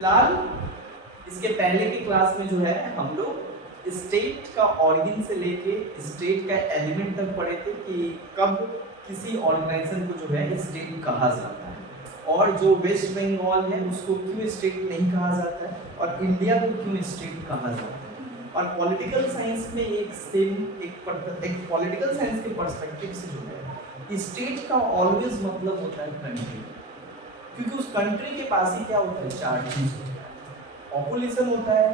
फिलहाल इसके पहले की क्लास में जो है हम लोग स्टेट का ऑरिजिन से लेके स्टेट का एलिमेंट तक पढ़े थे कि कब किसी ऑर्गेनाइजेशन को जो है स्टेट कहा जाता है और जो वेस्ट बंगाल है उसको क्यों स्टेट नहीं कहा जाता है और इंडिया को क्यों स्टेट कहा जाता है। और पॉलिटिकल साइंस में एक पॉलिटिकल साइंस के पर्सपेक्टिव से जो है स्टेट का ऑलवेज मतलब होता है कंट्री, क्योंकि उस कंट्री के पास ही क्या होता है, चार चीज होता है, पॉपुलेशन होता है,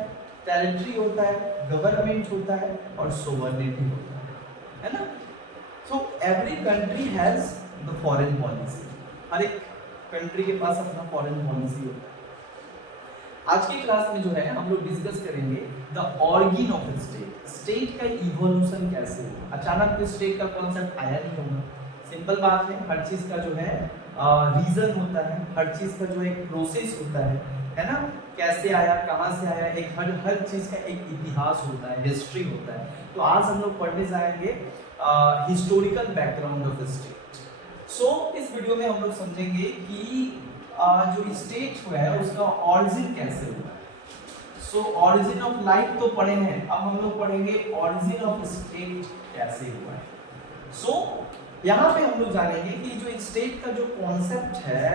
टेरिटरी होता है, गवर्नमेंट होता है और सोवरेनिटी होता है ना। So every country has the foreign policy, हर एक कंट्री के पास अपना फॉरेन पॉलिसी होता है। आज की क्लास में जो है हम लोग डिस्कस करेंगे the origin of state, state का इवोल्यूशन कैसे हुआ। अचानक तो स्टेट का कॉन्सेप्ट आया नहीं होगा, सिंपल बात है, हर चीज का जो है रीजन होता है, हर चीज का जो एक प्रोसेस होता है ना, कैसे आया, कहाँ से आया, एक हर चीज का एक इतिहास होता है, हिस्ट्री होता है। तो आज हम लोग पढ़ने जाएंगे हिस्टोरिकल बैकग्राउंड ऑफ स्टेट। सो इस वीडियो में हम लोग समझेंगे कि जो स्टेट हुआ है उसका ऑरिजिन कैसे हुआ है। सो ऑरिजिन ऑफ लाइफ तो पढ़े हैं, अब हम लोग पढ़ेंगे ऑरिजिन ऑफ स्टेट कैसे हुआ है। सो यहाँ पे हम लोग जानेंगे कि जो स्टेट का जो कॉन्सेप्ट है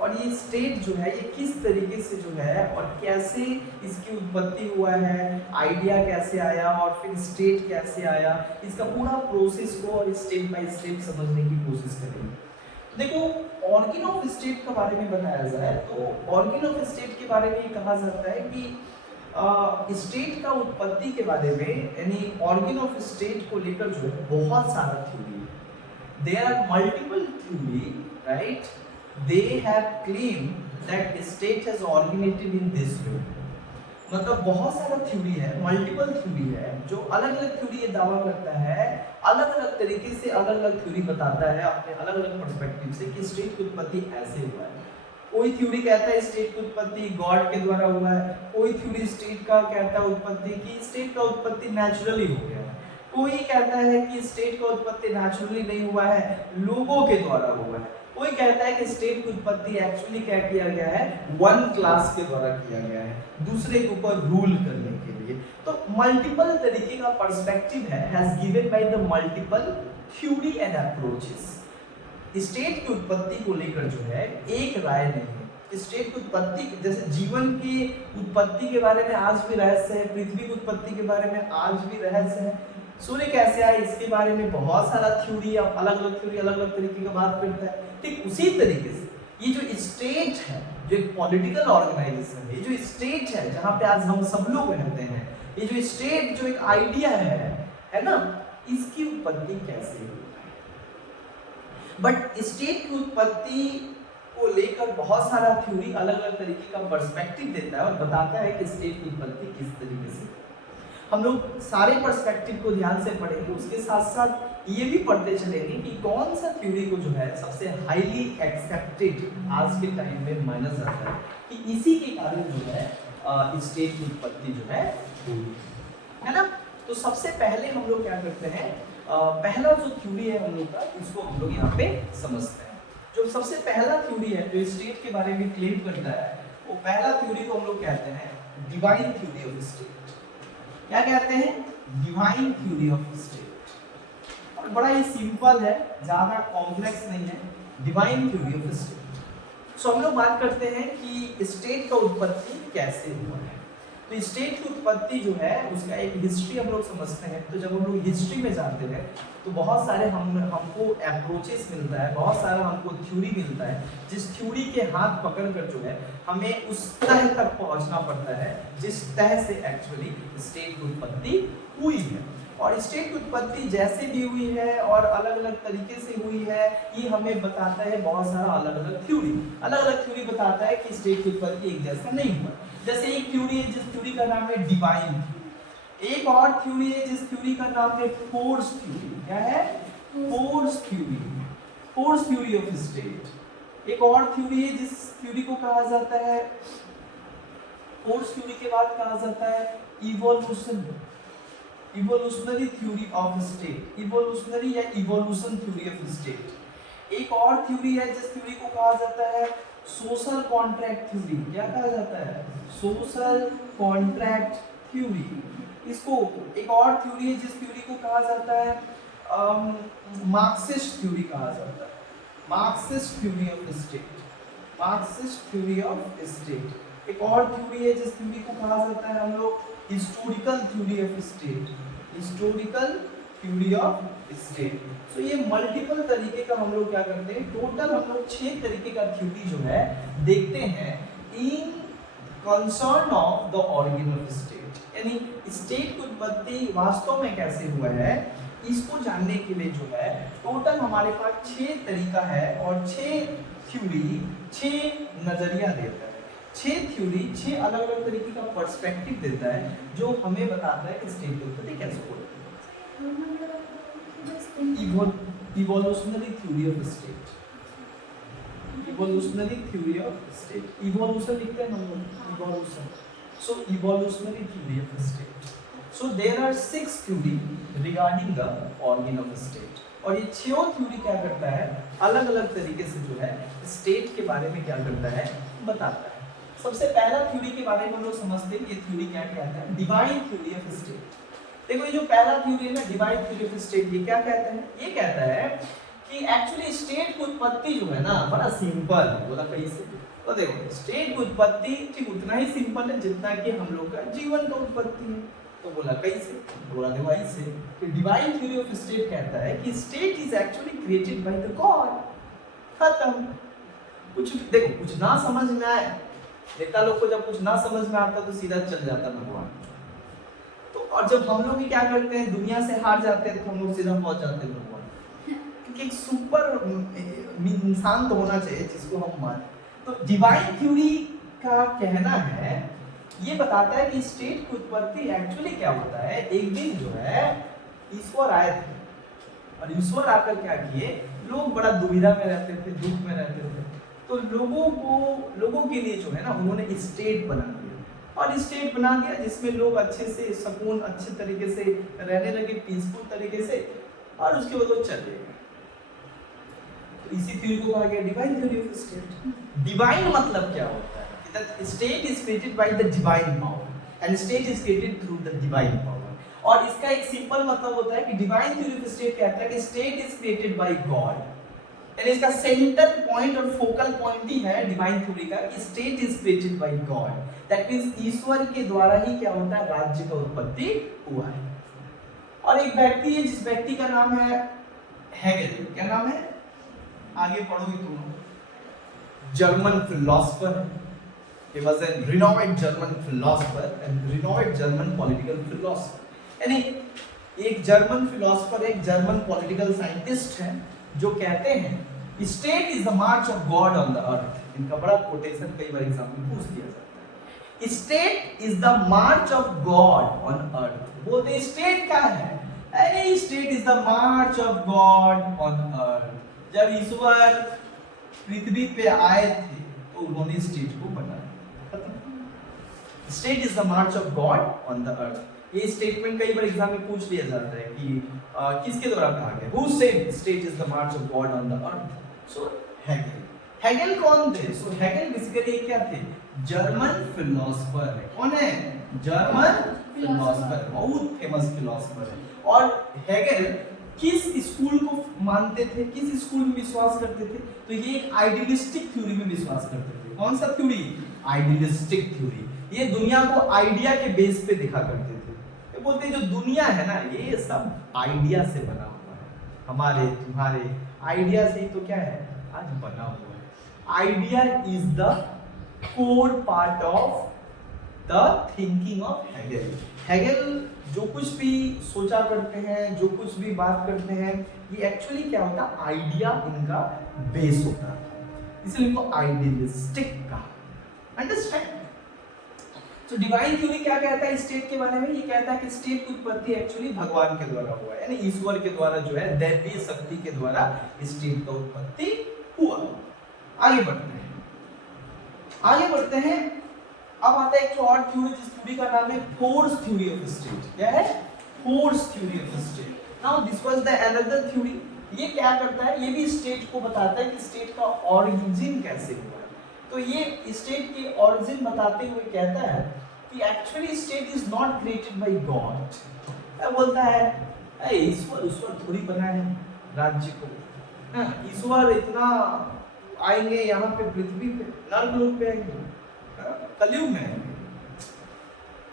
और ये स्टेट जो है ये किस तरीके से जो है और कैसे इसकी उत्पत्ति हुआ है, आइडिया कैसे आया और फिर स्टेट कैसे आया, इसका पूरा प्रोसेस को और स्टेप बाय स्टेप समझने की कोशिश करेंगे। देखो ऑरिजिन ऑफ स्टेट के बारे में बताया जाए तो ऑरिजिन ऑफ स्टेट के बारे में ये कहा जाता है कि स्टेट का उत्पत्ति के बारे में यानी ऑरिजिन ऑफ स्टेट को लेकर जो है बहुत सारा थ्योरी है। There are multiple theory, right? They have claimed that state has originated in this way. मतलब बहुत सारा थ्योरी है, मल्टीपल थ्योरी है, जो अलग अलग थ्योरी ये दावा करता है, अलग अलग तरीके से अलग अलग थ्योरी बताता है अपने अलग अलग पर्सपेक्टिव से कि स्टेट की उत्पत्ति ऐसे हुआ है। कोई थ्योरी कहता है स्टेट की उत्पत्ति गॉड के द्वारा हुआ है, कोई थ्योरी स्टेट का कहता है उत्पत्ति की स्टेट का उत्पत्ति नेचुरली हो गया है, कोई कहता है कि स्टेट का उत्पत्ति नेचुरली नहीं हुआ है, लोगों के द्वारा हुआ है, कोई कहता है कि स्टेट की उत्पत्ति एक्चुअली क्या किया गया है, वन क्लास के द्वारा किया गया है, दूसरे के ऊपर रूल करने के लिए। तो मल्टीपल तरीके का पर्सपेक्टिव है has given by the multiple theory and approaches. State की उत्पत्ति को लेकर जो है एक राय नहीं है। स्टेट की उत्पत्ति जैसे जीवन की उत्पत्ति के बारे में आज भी रहस्य है, पृथ्वी की उत्पत्ति के बारे में आज भी रहस्य है, सूर्य कैसे आए इसके बारे में बहुत सारा थ्योरी, अलग अलग तरीके का बात करता है। ठीक उसी तरीके से ये जो स्टेट है, जो एक पॉलिटिकल ऑर्गेनाइजेशन है, ये जो स्टेट है जहाँ पे आज हम सब लोग रहते हैं, ये जो स्टेट जो एक आइडिया है ना, इसकी उत्पत्ति कैसे हुई। बट स्टेट की उत्पत्ति को लेकर बहुत सारा थ्योरी अलग अलग तरीके का पर्सपेक्टिव देता है और बताता है कि स्टेट की उत्पत्ति किस तरीके से। हम लोग सारे पर्सपेक्टिव को ध्यान से पढ़ेंगे, उसके साथ साथ ये भी पढ़ते चलेंगे कि कौन सा थ्योरी को जो है सबसे हाईली एक्सेप्टेड आज के टाइम में माना जाता है कि इसी के कारण जो है स्टेट की उत्पत्ति जो है ना। तो सबसे पहले हम लोग क्या करते हैं, पहला जो थ्योरी है हम लोग का, इसको हम लोग यहाँ पे समझते हैं। जो सबसे पहला थ्योरी है जो स्टेट के बारे में क्लेम करता है, वो पहला थ्योरी को हम लोग कहते हैं डिवाइन थ्योरी ऑफ स्टेट। क्या कहते हैं, डिवाइन थ्योरी ऑफ स्टेट। और बड़ा ही सिंपल है, ज्यादा कॉम्प्लेक्स नहीं है, डिवाइन थ्योरी ऑफ स्टेट। सो हम लोग बात करते हैं कि स्टेट का उत्पत्ति कैसे हुआ है। तो स्टेट की उत्पत्ति जो है उसका एक हिस्ट्री हम लोग समझते हैं। तो जब हम लोग हिस्ट्री में जाते हैं तो बहुत सारे हमको अप्रोचेस मिलता है, बहुत सारा हमको थ्योरी मिलता है, जिस थ्योरी के हाथ पकड़कर जो है हमें उस तह तक पहुंचना पड़ता है जिस तह से एक्चुअली स्टेट की उत्पत्ति हुई है। और स्टेट की उत्पत्ति जैसे भी हुई है और अलग अलग तरीके से हुई है, ये हमें बताता है बहुत सारा अलग अलग थ्योरी बताता है कि स्टेट की उत्पत्ति एक जैसा नहीं हुआ। जैसे एक थ्योरी है जिस थ्योरी का नाम है डिवाइन, एक और थ्योरी है जिस थ्योरी का नाम है फोर्स थ्योरी। क्या है, फोर्स थ्योरी ऑफ स्टेट। एक और थ्योरी है जिस थ्योरी को कहा जाता है, फोर्स थ्योरी के बाद कहा जाता है evolutionary theory of state, evolutionary या इवोल्यूशन थ्योरी ऑफ स्टेट। एक और थ्योरी है जिस थ्योरी को कहा जाता है सोशल कॉन्ट्रैक्ट थ्योरी क्या कहा जाता है? Social contract theory. इसको एक और थ्योरी है जिस थ्योरी को कहा जाता है मार्क्सिस्ट थ्योरी कहा जाता है। Marxist theory of state, Marxist theory of state. एक और थ्योरी है जिस थ्योरी को कहा जाता है हम लोग historical theory of state, historical theory of state. तो ये मल्टीपल तरीके का हम लोग क्या करते हैं, टोटल हम लोग 6 तरीके का थ्योरी जो है देखते हैं इन concern of the origin of state, यानी स्टेट की उत्पत्ति वास्तव में कैसे हुआ है इसको जानने के लिए जो है टोटल हमारे पास 6 तरीका है और 6 थ्योरी 6 नजरिया देता है। 6 थ्योरी 6 अलग अलग तरीके का पर्सपेक्टिव देता है जो हमें बताता है कि स्टेट की उत्पत्ति कैसे होती है। Evolutionary theory of state, evolutionary theory of state, evolution लिखते हैं हम लोग, evolution. So evolutionary theory of state. So there are 6 theory regarding the origin of state, और ये 6 थ्योरी क्या करता है अलग अलग तरीके से जो है स्टेट के बारे में क्या करता है बताता है। सबसे पहला थ्योरी के बारे में हम लोग समझते हैं, ये थ्योरी क्या कहता है, डिवाइन थ्योरी ऑफ स्टेट। देखो ये जो पहला थ्योरी है ना डिवाइन थ्योरी ऑफ स्टेट, ये क्या कहता है, ये कहता है कि एक्चुअली स्टेट की उत्पत्ति जो है ना बड़ा सिंपल है। बोला कैसे? तो देखो स्टेट की उत्पत्ति ठीक उतना ही सिंपल है जितना कि हम लोग का जीवन का उत्पत्ति है। तो बोला कैसे? बोला देखो ऐसे कि डिवाइन थ्योरी ऑफ स्टेट कहता है कि state is actually created by the God. खत्म। कुछ देखो कुछ ना समझ में आए, नेता लोग को जब कुछ ना समझ में आता तो सीधा चल जाता भगवान। तो और जब हम लोग क्या करते हैं दुनिया से हार जाते हैं तो हम लोग सीधा पहुंच जाते हैं भगवान, क्योंकि एक सुपर इंसान तो होना चाहिए जिसको हम माने। तो डिवाइन थ्योरी का कहना है, ये बताता है कि स्टेट की उत्पत्ति एक्चुअली क्या होता है, एक दिन जो है ईश्वर आए थे और ईश्वर आकर क्या किए, लोग बड़ा दुविधा में रहते थे, दुख में रहते थे, तो लोगों के लिए जो है ना उन्होंने स्टेट बना दिया और स्टेट बना दिया जिसमें लोग अच्छे से सुकून अच्छे तरीके से रहने लगे, पीसफुल तरीके से, और उसके बाद वो चले गए। तो इसी थ्योरी को कहा गया divine theory of state. Divine मतलब क्या होता है? That state is created by the divine power and state is created through the divine power। और इसका एक सिंपल मतलब होता है कि डिवाइन थ्योरी ऑफ स्टेट कहता है कि state is created by God, यानी इसका सेंटर पॉइंट और फोकल पॉइंट ही है डिवाइन थ्योरी का कि state is created by God. That means ईश्वर के द्वारा ही क्या होता है, राज्य का उत्पत्ति हुआ है। और एक व्यक्ति है जिस व्यक्ति का नाम है हेगेल। क्या नाम है? आगे पढ़ोगे तुम, German philosopher. He was a renowned German philosopher and renowned German political philosopher। यानी एक जर्मन फिलोसोफर, एक जर्मन पॉलिटिकल साइंटिस्ट है जो कहते हैं state is the March of God on the earth. इनका बड़ा कोटेशन कई बार एग्जाम में पूछ दिया जाता है। State is the March of God on earth. बोलते हैं स्टेट क्या है? अरे state is the March of God on earth. जब ईश्वर पृथ्वी पे आए थे तो उन्होंने स्टेट को बनाया। State is the March of God on the earth. ये स्टेटमेंट कई बार एग्जाम में पूछ लिया जाता है कि किसके द्वारा कहा गया, who said state is the March of God on the earth? So Hegel. Hegel कौन थे? सो हेगेल बेसिकली क्या थे, जर्मन फिलोसोफर है। कौन है? जर्मन फिलोसोफर, बहुत फेमस फिलोसोफर है। और हेगेल किस स्कूल को मानते थे, किस स्कूल में विश्वास करते थे? तो ये एक आइडियलिस्टिक थ्योरी में विश्वास करते थे। कौन सा थ्योरी? Idealistic theory. ये दुनिया को आइडिया के बेस पे देखा करते थे। ये बोलते हैं जो दुनिया है ना ये सब आइडिया से बना हुआ है, हमारे तुम्हारे आइडिया से ही तो क्या है आज बना हुआ है। Idea is the core part of the thinking of Hegel. Hegel जो कुछ भी सोचा करते हैं, जो कुछ भी बात करते हैं, ये एक्चुअली क्या होता है, आइडिया इनका बेस होता है, इसलिए इनको आइडियलिस्टिक कहा। अंडरस्टैंड? तो डिवाइन थ्योरी क्या कहता है स्टेट के बारे में? ये कहता है कि स्टेट की उत्पत्ति एक्चुअली भगवान के द्वारा हुआ है, यानी ईश्वर के द्वारा जो है दैवीय शक्ति के द्वारा स्टेट का उत्पत्ति हुआ। आगे बढ़ते हैं। अब आता है एक और थ्योरी जिस थ्योरी का नाम है फोर्स थ्योरी ऑफ स्टेट। क्या है? Force theory of state. Now this was the another theory. ये क्या करता है, ये भी स्टेट को बताता है कि स्टेट का ओरिजिन कैसे हुआ है। तो ये स्टेट के ओरिजिन बताते हुए कहता है कि actually state is not created by God. बोलता है ईश्वर ईश्वर थोड़ी बनाए राज्य को, ईश्वर इतना आएंगे यहाँ पे पृथ्वी पे, नरक पे आएंगे, कलयुग में आएंगे।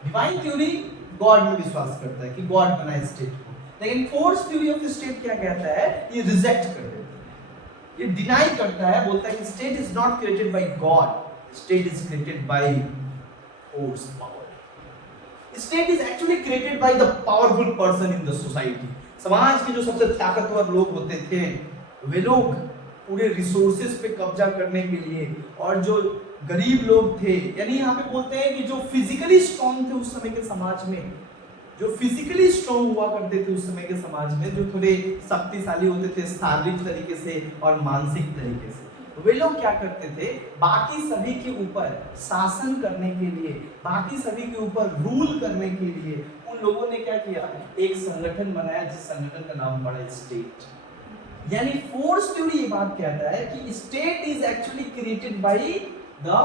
डिवाइन थ्योरी गॉड में विश्वास करता है कि गॉड बनाए स्टेट को, लेकिन फोर्स थ्योरी ऑफ स्टेट क्या कहता है, ये रिजेक्ट कर देता है, ये डिनाई करता है, बोलता है कि state is not created by God, state is created by force power. State is actually created by the powerful person in the society. समाज के जो सबसे ताकतवर लोग होते थे, वे लोग पूरे रिसोर्सेज पे कब्जा करने के लिए, और जो गरीब लोग थे, यानी यहाँ पे बोलते हैं कि जो फिजिकली स्ट्रॉन्ग थे उस समय के समाज में, जो फिजिकली स्ट्रॉन्ग हुआ करते थे उस समय के समाज में, जो थोड़े शक्तिशाली होते थे शारीरिक तरीके से और मानसिक तरीके से, वे लोग क्या करते थे, बाकी सभी के ऊपर शासन करने के लिए, बाकी सभी के ऊपर रूल करने के लिए उन लोगों ने क्या किया, एक संगठन बनाया जिस संगठन का नाम पड़ा स्टेट। यानी फोर्स थ्योरी ये बात कहता है कि state is actually created by the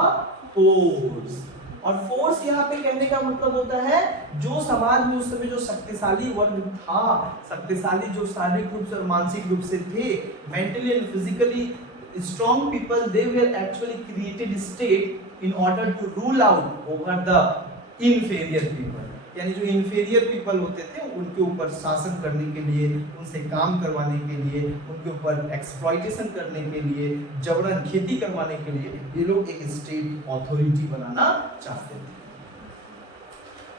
force, और फोर्स यहाँ पे कहने का मतलब होता है जो समाज में उस समय जो शक्तिशाली वर्ग था, शक्तिशाली जो शारीरिक रूप से और मानसिक रूप से थे, mentally and physically strong people, they were actually created state in order to rule out over the inferior people। यानी जो inferior people होते थे उनके ऊपर शासन करने के लिए, उनसे काम करवाने के लिए, उनके ऊपर exploitation करने के लिए, जबरन खेती करवाने के लिए ये लोग एक state authority बनाना चाहते थे।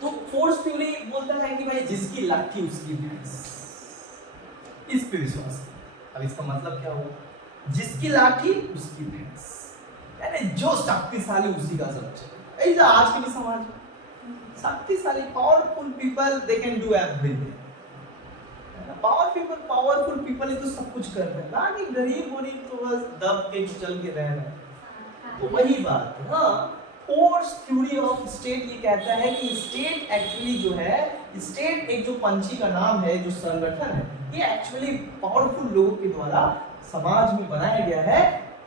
तो फोर्स थ्योरी बोलता है कि भाई जिसकी लाठी उसकी भैंस, इस पे विश्वास। अब इसका मतलब क्या हुआ, जिसकी लाठी उसकी भैंस, यानी जो शक्तिशाली उसी का सब चले। ऐसा आज के भी समाज में शक्तिशाली powerful people they can do everything, powerful people तो सब कुछ कर रहे हैं, ना कि गरीब गरीब तो बस दब के चल के रह रहे हैं। तो वही बात है। हाँ, फोर्स थ्योरी ऑफ स्टेट ये कहता है कि स्टेट एक्चुअली जो है, स्टेट एक जो पंछी का नाम है, जो संगठन है, ये एक्चुअली पावरफुल लोगों के द्वारा समाज में बनाया गया है,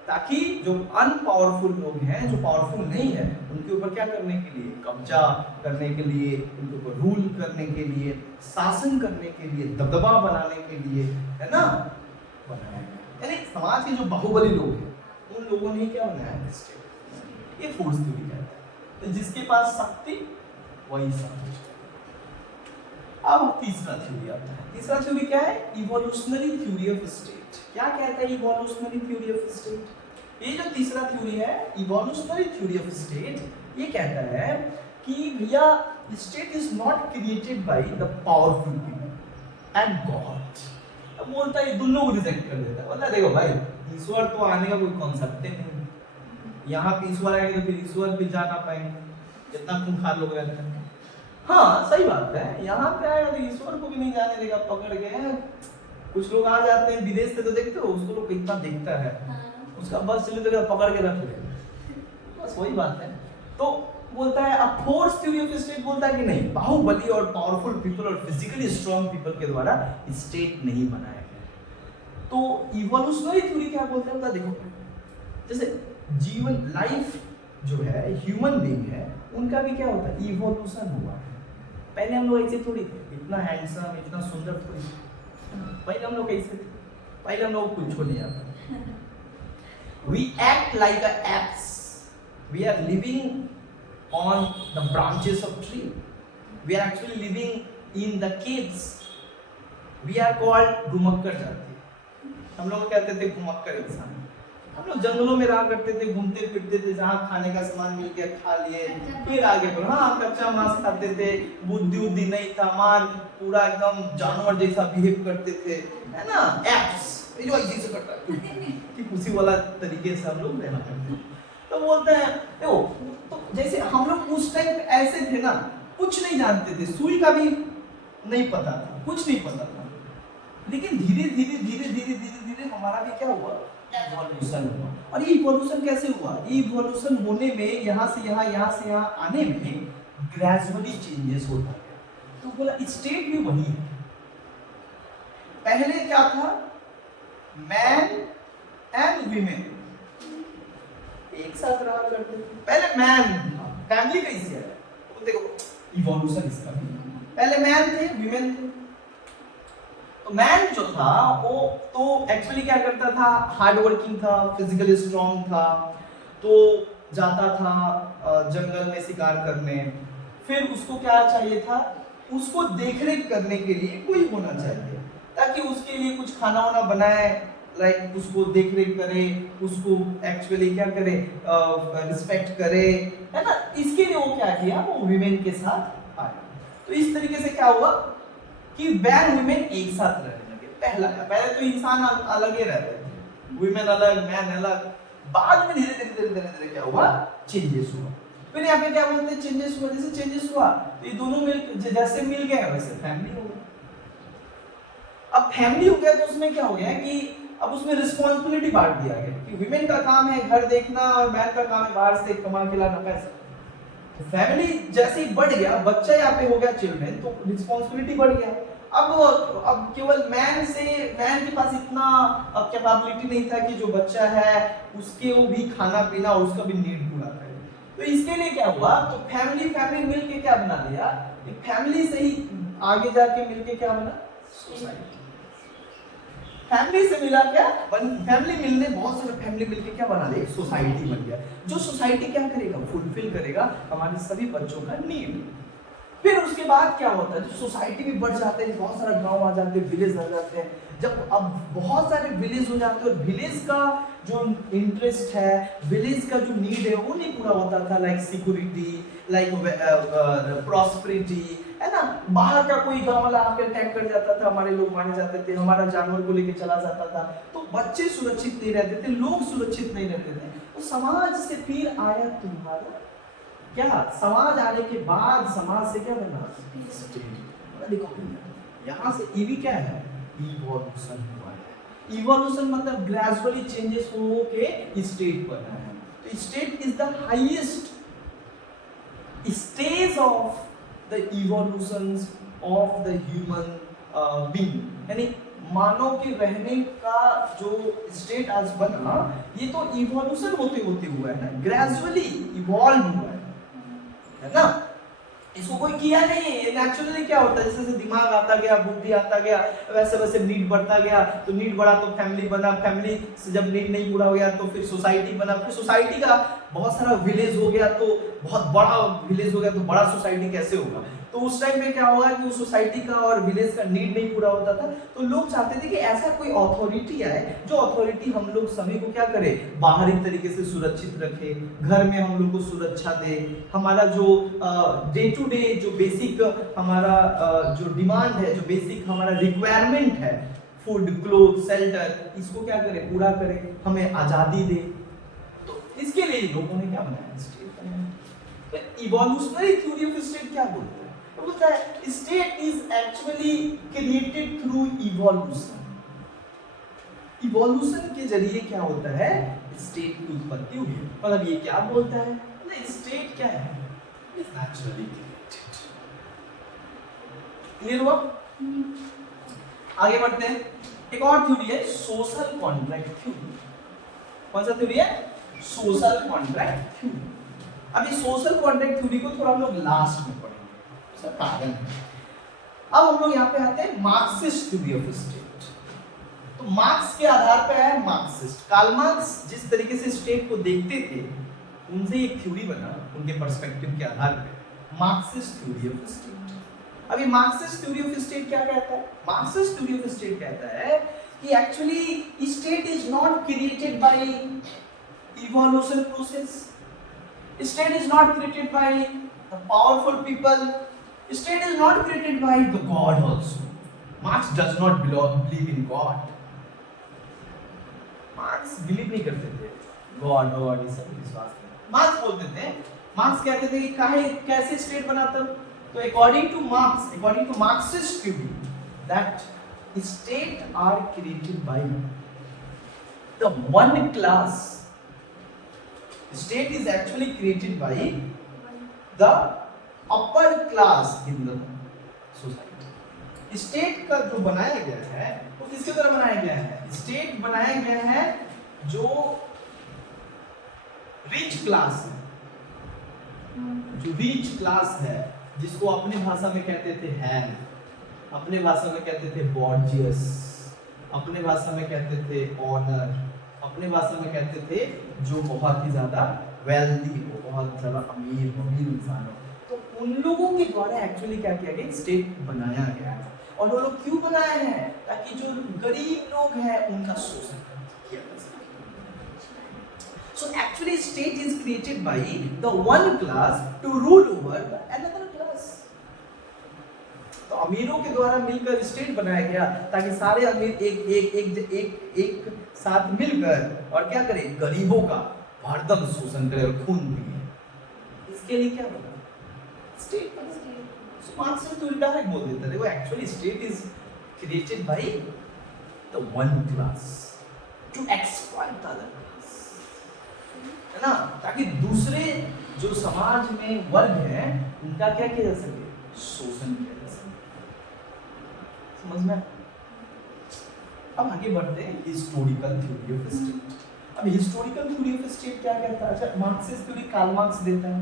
ताकि जो अनपावरफुल लोग हैं, जो पावरफुल नहीं है, उनके ऊपर क्या करने के लिए, कब्जा करने के लिए, उनके ऊपर रूल करने के लिए, शासन करने के लिए, दबदबा बनाने के लिए, है ना, बनाया गया। यानी समाज के जो बाहुबली लोग हैं उन लोगों ने क्या बनाया है स्टेट। ये फोर्स थ्योरी कहता है। तो जिसके पास शक्ति वही सब कुछ। अब तीसरा थ्योरी आता है। तीसरा थ्योरी क्या है, इवोल्यूशनरी थ्योरी ऑफ स्टेट। क्या कहता है इवोल्यूशनरी थ्योरी ऑफ स्टेट? ये जो तीसरा थ्योरी है, इवोल्यूशनरी थ्योरी ऑफ स्टेट, ये कहता है कि भैया state is not created by the powerful people and God. अब बोलता है दोनों को रिजेक्ट कर देता है, बोलता है देखो भाई ईश्वर तो आने का कोई कॉन्सेप्ट नहीं, यहाँ पे ईश्वर आएंगे तो फिर ईश्वर भी जा ना पाएंगे, जितना खूंखार लोग रहते हैं। हाँ सही बात है, यहाँ पे आएगा तो ईश्वर को भी नहीं जाने देगा, पकड़ के। कुछ लोग आ जाते हैं विदेश से, तो देखते हो उसको लोग कितना देखता है, उसका बस चले तो पकड़ के रख ले, बस वही बात है। तो बोलता है अब फोर्स थ्योरी ऑफ स्टेट बोलता है कि नहीं, बाहुबली और पावरफुल पीपल और फिजिकली स्ट्रॉन्ग पीपल के द्वारा स्टेट नहीं बनाया गया। तो इवोल्यूशनरी थ्योरी क्या बोलता है, देखो जैसे जीवन, लाइफ जो है, ह्यूमन बीइंग है, उनका भी क्या होता है, इवोल्यूशन हुआ है। पहले हम लोग ऐसे थोड़ी थे, इतना हैंडसम, इतना सुंदर थोड़ी, पहले हम लोग कैसे थे, पहले हम लोग कुछ नहीं आता। We act like a apes. We are living on the branches of tree. We are actually living in the caves. We are called घुमक्कड़ जाति। हम लोग कहते थे घुमक्कड़ इंसान। हम लोग जंगलों में रहा करते थे, घूमते फिरते थे, जहाँ खाने का सामान मिल गया खा लिए, फिर आगे बढ़। हाँ, कच्चा मांस खाते थे, बुद्धि उद्धि नहीं था, मार पूरा एकदम जानवर जैसा बिहेव करते थे, है ना, एप्स जो ऐसे करता है, ठीक उसी वाला तरीके से हम लोग रहना करते थे। तो बोलते हैं देखो, तो जैसे हम लोग उस टाइम ऐसे थे ना, कुछ नहीं जानते थे, सुई का भी नहीं पता था, कुछ नहीं पता था, लेकिन धीरे धीरे धीरे धीरे धीरे धीरे हमारा भी क्या हुआ, इवोल्यूशन हुआ। और ये इवोल्यूशन कैसे हुआ, ये इवोल्यूशन होने में, यहाँ से यहाँ, यहाँ से यहाँ आने में ग्रेजुअली चेंजेस होता है। तो बोला स्टेट भी वही है। पहले क्या था, मैन एंड वीमेन, एक साथ रहा करते थे। पहले मैन था, फैमिली कैसी है, तो देखो इवोल्यूशन इसका भी। पहले मैन थे, वीमेन थे। तो मैन जो था वो तो एक्चुअली क्या करता था, हार्ड वर्किंग था, फिजिकली स्ट्रांग था, तो जाता था जंगल में शिकार करने। फिर उसको क्या चाहिए था, उसको देखरेख करने के लिए कोई होना चाहिए, ताकि उसके लिए कुछ खाना वाना बनाए, लाइक उसको देखरेख करे, उसको एक्चुअली क्या करे, रिस्पेक्ट करे, है ना। इसके लिए वो क्या किया, वो विमेन के साथ आया। तो इस तरीके से क्या हुआ कि मैन वुमेन एक साथ रहने लगे। पहले तो इंसान अलग ही रहते थे, वुमेन अलग, मैन अलग। बाद में धीरे धीरे धीरे धीरे धीरे क्या हुआ, चेंजेस हुआ। फिर यहाँ पे क्या बोलते हैं, चेंजेस हुआ। जैसे चेंजेस हुआ तो ये दोनों जैसे मिल गए वैसे फैमिली हो गई। अब फैमिली हो गया तो उसमें क्या हो गया कि अब उसमें रिस्पॉन्सिबिलिटी बांट दिया गया कि विमेन का काम है घर देखना और मैन का काम है बाहर से कमा के लाना पैसा। फैमिली जैसे ही बढ़ गया, बच्चा यहाँ पे हो गया चिल्ड्रन, तो रिस्पॉन्सिबिलिटी बढ़ गया। अब केवल मैन के पास इतना कैपेबिलिटी नहीं था कि जो बच्चा है उसके वो भी खाना पीना और उसका भी नीड पूरा करे। तो इसके लिए क्या हुआ, तो फैमिली मिलके क्या बना दिया, फैमिली से ही आगे जाके मिलके क्या बना, सोसाइटी। फैमिली से मिला क्या, फैमिली मिलने बहुत सारे फैमिली मिलके क्या बना दे, सोसाइटी बन गया। जो सोसाइटी क्या करेगा, फुलफिल करेगा हमारे सभी बच्चों का नीड। फिर उसके बाद क्या होता है, जो सोसाइटी भी बढ़ जाते हैं, बहुत सारा गांव आ जाते हैं, विलेज आ जाते हैं। जब अब बहुत सारे विलेज हो जाते हैं और विलेज का जो इंटरेस्ट है, विलेज का जो नीड है वो नहीं पूरा होता था, लाइक सिक्योरिटी, लाइक प्रॉस्पेरिटी, है ना। बाहर का कोई गांव वाला आकर अटैक कर जाता था, हमारे लोग मारे जाते थे, हमारा जानवर को लेके चला जाता था, तो बच्चे सुरक्षित नहीं रहते थे, लोग सुरक्षित नहीं रहते थे। तो समाज से फिर आया तुम्हारा क्या, समाज आने के बाद समाज से क्या बना, स्टेट। देखो यहाँ से ईवी क्या है, इवोल्यूशन हुआ है। इवोल्यूशन मतलब ग्रेजुअली चेंजेस हो के स्टेट बना है। तो state is the highest stage of the evolution of the human being, यानी मानव के रहने का जो स्टेट आज बना, ये तो इवोल्यूशन होते होते हुआ है ना, ग्रेजुअली इवॉल्व हुआ है ना। इसको कोई किया नहीं है, ये नेचुरली क्या होता है, जैसे जैसे दिमाग आता गया, बुद्धि आता गया, वैसे वैसे नीड बढ़ता गया। तो नीड बढ़ा तो फैमिली बना, फैमिली से जब नीड नहीं पूरा हो गया तो फिर सोसाइटी बना, फिर सोसाइटी का बहुत सारा विलेज हो गया, तो बहुत बड़ा विलेज हो गया, तो बड़ा सोसाइटी कैसे होगा। तो उस टाइम पे क्या हुआ कि उस सोसाइटी का और विलेज का नीड नहीं पूरा होता था, तो लोग चाहते थे कि ऐसा कोई अथॉरिटी आए, जो अथॉरिटी हम लोग सभी को क्या करे, बाहरी तरीके से सुरक्षित रखे, घर में हम लोग को सुरक्षा दे, हमारा जो डे टू डे जो बेसिक हमारा जो डिमांड है, जो बेसिक हमारा रिक्वायरमेंट है, फूड, क्लोथ, शेल्टर, इसको क्या करे, पूरा करे, हमें आजादी दे। तो इसके लिए लोगों ने क्या बनाया, स्टेट बनाया। इवोल्यूशनरी थ्योरी ऑफ स्टेट क्या बोलते हैं, तो बोलता है state is actually created through evolution. Evolution के जरिए क्या होता है, स्टेट की उत्पत्ति हुई है। मतलब ये क्या बोलता है, स्टेट क्या है, इज नेचुरली क्रिएटेड। क्लियर हुआ। आगे बढ़ते हैं, एक और थ्योरी है सोशल कॉन्ट्रैक्ट थ्योरी। कौन सा थ्योरी है, सोशल कॉन्ट्रैक्ट थ्योरी। अभी सोशल कॉन्ट्रैक्ट थ्योरी को थोड़ा हम लोग लास्ट में पढ़ेंगे, उसका कारण है। अब हम लोग यहाँ पे आते हैं मार्क्सिस्ट थ्योरी ऑफ स्टेट। तो मार्क्स के आधार पे है मार्क्सिस्ट। कार्ल मार्क्स जिस तरीके से स्टेट को देखते थे, उनसे एक थ्योरी बना, उनके पर्सपेक्टिव के आधार पे, मार्क्सिस्ट थ्योरी ऑफ स्टेट। अभी मार्क्सिस्ट थ्योरी ऑफ स्टेट क्या कहता है, मार्क्सिस्ट थ्योरी ऑफ स्टेट कहता है कि actually state is not created by evolution process, state is not created by the powerful people, state is not created by the God also. Marx does not believe in God. Marx believe नहीं करते थे God और ये सब विश्वास नहीं। Marx बोलते थे, Marx कहते थे कि काहे कैसे स्टेट बनाता, तो according to Marxist theory, that state are created by the one class. State is actually created by the upper class in the society. State का जो बनाया गया है वो किसके द्वारा बनाया गया है, स्टेट बनाया गया है जो रिच क्लास है, जो रिच क्लास है, जिसको अपनी भाषा में कहते थे हैन, अपने भाषा में कहते थे बॉर्जियस, अपने भाषा में कहते थे ऑनर, अपने भाषा में कहते थे जो बहुत ही ज्यादा वेल्दी हो, बहुत ज्यादा अमीर इंसान हो। तो उन लोगों के द्वारा एक्चुअली क्या किया गया, स्टेट बनाया गया है। और वो लोग क्यों बनाए हैं, ताकि जो गरीब लोग हैं उनका शोषण किया जा सके। So actually state is created by the one class to rule over another class. तो अमीरों के द्वारा मिलकर स्टेट बनाया गया ताकि सारे अमीर एक साथ मिलकर और क्या करें, गरीबों का भरदम शोषण करे और खून पिए। इसके लिए क्या बना, स्टेट बना। मार्क्सिस्ट तो डायरेक्ट बोल देता है, देखो actually state is created by the one class to exploit the other class, है ना, ताकि दूसरे जो समाज में वर्ग है उनका क्या किया जा सके, शोषण किया जा सके। समझ में? अब आगे बढ़ते हैं हिस्टोरिकल थ्योरी ऑफ स्टेट। अब हिस्टोरिकल थ्योरी ऑफ स्टेट क्या कहता है? अच्छा, मार्क्सिस्ट थ्योरी कार्ल मार्क्स देता है,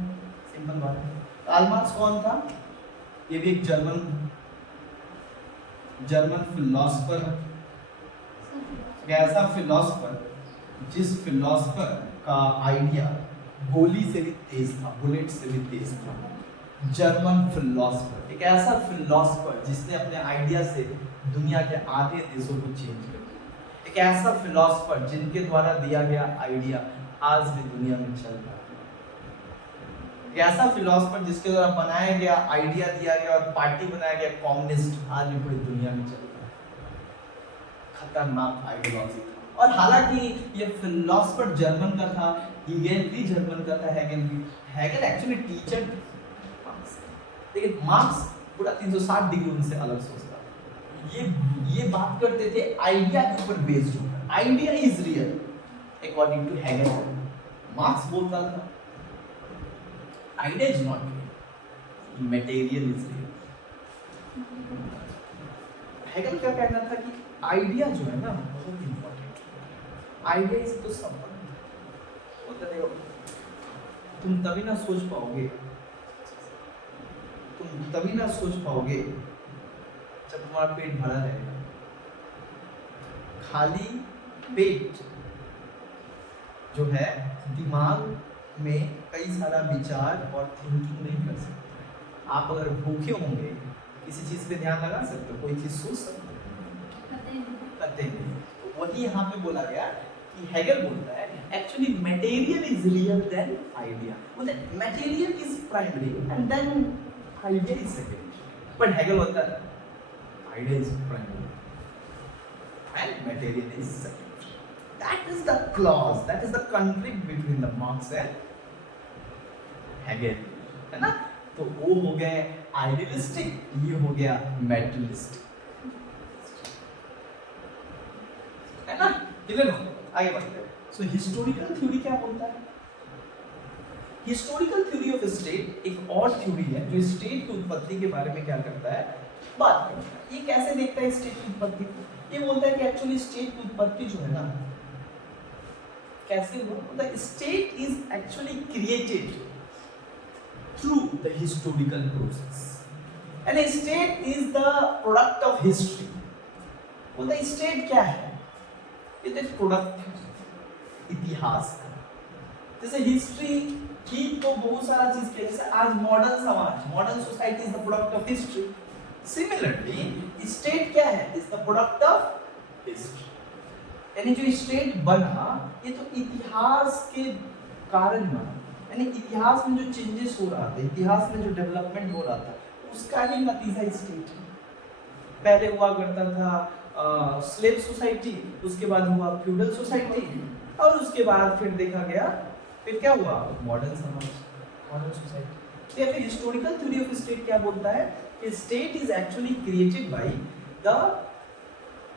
सिंपल बात है। कार्ल मार्क्स कौन था? ये भी एक जर्मन फिलोसोफर है। ऐसा फिलोसोफर जिस फिलोसोफर का आइडिया गोली से भी तेज था, बुलेट से भी तेज था। जर्मन फिलोसोफर, एक ऐसा फिलोसोफर जिसने अपने आइडिया से दुनिया के आधे देशों को चेंज कर दिया। एक ऐसा फिलोसोफर जिनके द्वारा दिया गया आइडिया आज भी दुनिया में चल रहा है। ऐसा फिलोसोफर जिसके द्वारा बनाया गया आइडिया दिया गया और पार्टी बनाया गया कम्युनिस्ट, आज भी पूरी दुनिया में चल रहा है। खतरनाक आइडियोलॉजी था। और हालांकि ये फिलोसोफर जर्मन का था, हेगेल भी जर्मन का था, हेगेल एक्चुअली टीचर मार्क्स, लेकिन मार्क्स पूरा 360 डिग्री उनसे अलग सोचता था। ये बात करते थे आइडिया के ऊपर बेस्ड होकर, idea is real according to Hegel. Marx बोलता था idea is not real, material is real। Hegel क्या कहना था कि आइडिया जो है ना बहुत इंपॉर्टेंट है, आइडिया इज तो सब होता है। तुम तभी ना सोच पाओगे जब तुम्हारा पेट भरा रहेगा। खाली पेट जो है दिमाग में कई सारा विचार और थिंकिंग नहीं कर सकते। आप अगर भूखे होंगे किसी चीज पे ध्यान लगा सकते हो, कोई चीज सोच सकते हो, करते हैं। तो वही यहाँ पे बोला गया कि हेगल बोलता है actually material is real then idea, मतलब material is primary and then idea is secondary. But Hegel बोलता है idea is primary and material is secondary. That is the clause, that is the conflict between the Marx and Hegel, है ना। तो वो हो गए idealistic, ये हो गया मेटलिस्टिक, है ना। क्लियर हो? आगे बढ़ते हैं। सो हिस्टोरिकल थ्योरी क्या बोलता है? हिस्टोरिकल थ्योरी ऑफ स्टेट एक और थ्योरी है जो स्टेट की उत्पत्ति के बारे में क्या करता है, बात करता है। ये कैसे देखता है स्टेट की उत्पत्ति को? ये बोलता है कि एक्चुअली स्टेट की उत्पत्ति जो है ना कैसे हुआ, मतलब state is actually created through the historical process and state is the product of history. मतलब स्टेट क्या है? इट इज प्रोडक्ट इतिहास का। जैसे हिस्ट्री ही तो बहुत सारा चीज के, जैसे आज मॉडर्न समाज, modern society is the product of history. Similarly state क्या है? Is the product of history. यानी जो स्टेट बना ये तो इतिहास के कारण बना, यानी इतिहास में जो चेंजेस हो रहा था, इतिहास में जो डेवलपमेंट हो रहा था उसका ही नतीजा स्टेट है। पहले हुआ करता था स्लेव सोसाइटी, उसके बाद हुआ फ्यूडल सोसाइटी, और उसके बाद फिर देखा गया फिर क्या हुआ, मॉडर्न समाज, मॉडर्न सोसाइटी। तो फिर हिस्टोरिकल थ्योरी ऑफ स्टेट क्या बोलता है कि state is actually created by the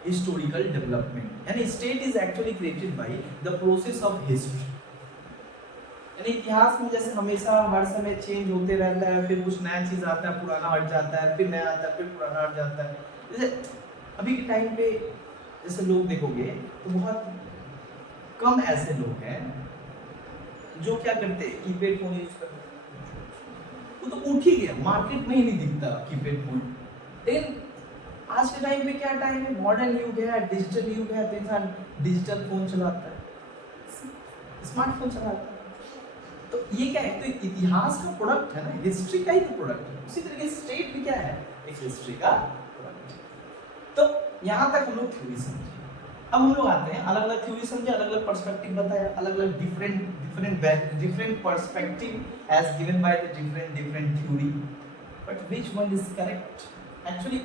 historical development, यानी state is actually created by the process of history। यानी इतिहास में जैसे हमेशा हर समय चेंज होते रहता है, फिर कुछ नया चीज आता है, पुराना हट जाता है, फिर नया आता है, फिर पुराना हट जाता है। जैसे अभी के टाइम पे जैसे लोग देखोगे तो बहुत कम ऐसे लोग हैं जो क्या करते हैं कीपैड फोन यूज करते हैं, वो तो उठ ही गया, मार्केट में ही नहीं दिखता कीपैड फोन। लेकिन आज के टाइम पे क्या टाइम है, मॉडर्न युग है, डिजिटल युग है, तो इंसान डिजिटल फोन चलाता है, स्मार्टफोन चलाता है। तो ये क्या है, तो इतिहास का प्रोडक्ट है ना, हिस्ट्री का ही तो प्रोडक्ट है। उसी तरीके से स्टेट भी क्या है, एक हिस्ट्री का प्रोडक्ट है। तो यहाँ तक हम लोग थ्योरी समझे। अब हम लोग आते हैं अलग अलग थ्योरी समझे, अलग अलग पर्सपेक्टिव बताया, अलग अलग different perspective as given by the different theory, but which one is correct. Actually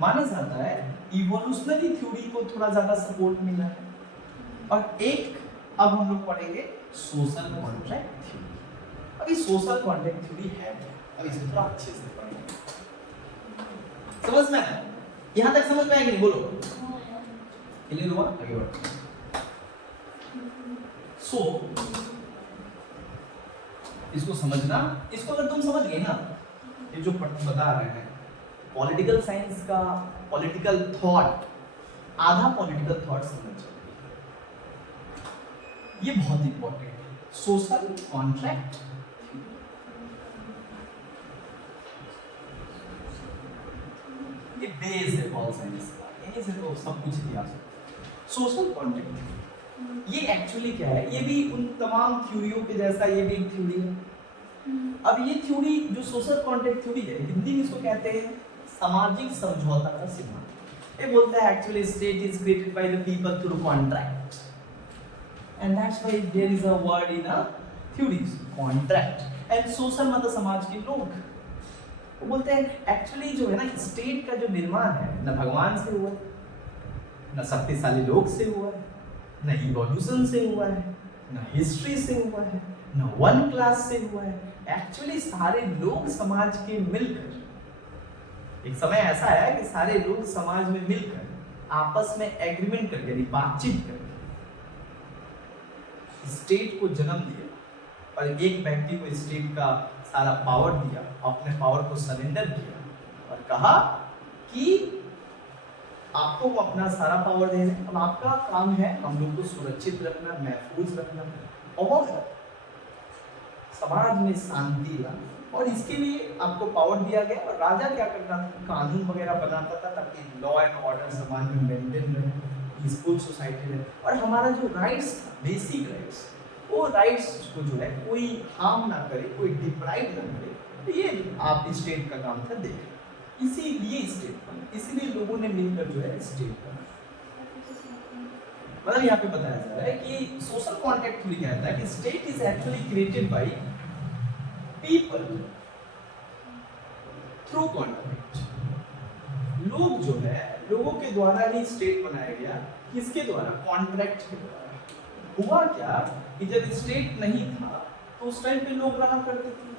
माना जाता है इवोल्यूशनरी थ्योरी को थोड़ा ज्यादा सपोर्ट मिला है, और एक अब हम लोग पढ़ेंगे सोशल कॉन्ट्रैक्ट थ्योरी। अभी सोशल कॉन्ट्रैक्ट थ्योरी है क्या, अब इसे थोड़ा अच्छे से पढ़ेंगे। समझ में आया, यहां तक समझ में आया कि नहीं, बोलो क्लियर हुआ, आगे बढ़ते हैं। सो इसको समझना, इसको अगर तुम समझ गए ना, ये जो बता रहे हैं पॉलिटिकल साइंस का पॉलिटिकल थॉट, आधा पॉलिटिकल थॉट समझ जाओ, ये बहुत इंपॉर्टेंट है। सोशल कॉन्ट्रैक्ट, ये बेस है पॉल साइंस का, यहीं से तो सब कुछ लिया। सोशल कॉन्ट्रैक्ट ये एक्चुअली क्या है, ये भी उन तमाम थ्योरियों के जैसा ये भी एक थ्योरी है। अब ये थ्योरी जो सोशल कॉन्ट्रैक्ट थ्योरी है, हिंदी में इसको कहते हैं सामाजिक समझौता का सिद्धांत। ये बोलता है actually state is created by the people through contract, and that's why there is a word in a theory contract. And social मतलब समाज के लोग, वो बोलते हैं एक्चुअली जो है ना स्टेट का जो निर्माण है न भगवान से हुआ, न शक्तिशाली लोग से हुआ है, न इवोल्यूशन से हुआ है, न हिस्ट्री से हुआ है, न वन क्लास से हुआ है। एक्चुअली सारे लोग समाज के मिलकर, एक समय ऐसा है कि सारे लोग समाज में मिलकर आपस में एग्रीमेंट करके, यानी बातचीत करके स्टेट को जन्म दिया, और एक व्यक्ति को स्टेट का सारा पावर दिया, अपने पावर को सरेंडर किया और कहा कि आपको वो अपना सारा पावर दे रहे हैं, अब आपका काम है हम लोग को सुरक्षित रखना, महफूज रखना और समाज में शांति लाना, और इसके लिए आपको पावर दिया गया। और राजा क्या करता था, कानून वगैरह बनाता था ताकि लॉ एंड ऑर्डर समाज में मेंटेन रहे, पीसफुल सोसाइटी रहे, और हमारा जो राइट्स था, बेसिक राइट्स, वो राइट्स को जो है कोई हार्म ना करे, कोई डिप्राइव ना करे, तो ये आप स्टेट का काम था देखना। इसीलिए स्टेट बना, इसीलिए लोगों ने मिलकर जो है स्टेट बना। मतलब यहाँ पे बताया जा रहा है कि सोशल कॉन्ट्रैक्ट थ्योरी कहता है कि state is actually created by people through contract. लोग जो है, लोगों के द्वारा ही स्टेट बनाया गया, किसके द्वारा, कॉन्ट्रैक्ट के द्वारा। हुआ क्या कि जब स्टेट नहीं था तो उस टाइम पे लोग रहा करते थे,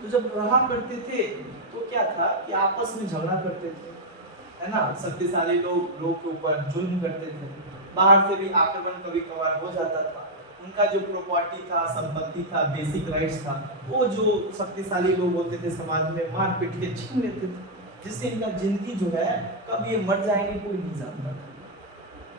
तो जब रहा करते थे तो क्या था कि आपस में झगड़ा करते थे, है ना, शक्तिशाली लोग के ऊपर जुल्म करते थे, बाहर से भी आक्रमण कभी कभार हो जाता था, उनका जो प्रॉपर्टी था, संपत्ति था, बेसिक राइट्स था, वो जो शक्तिशाली लोग होते थे समाज में मार पीट के छीन लेते थे, जिससे इनका जिंदगी जो है कब ये मर जाएंगे कोई नहीं जानता था,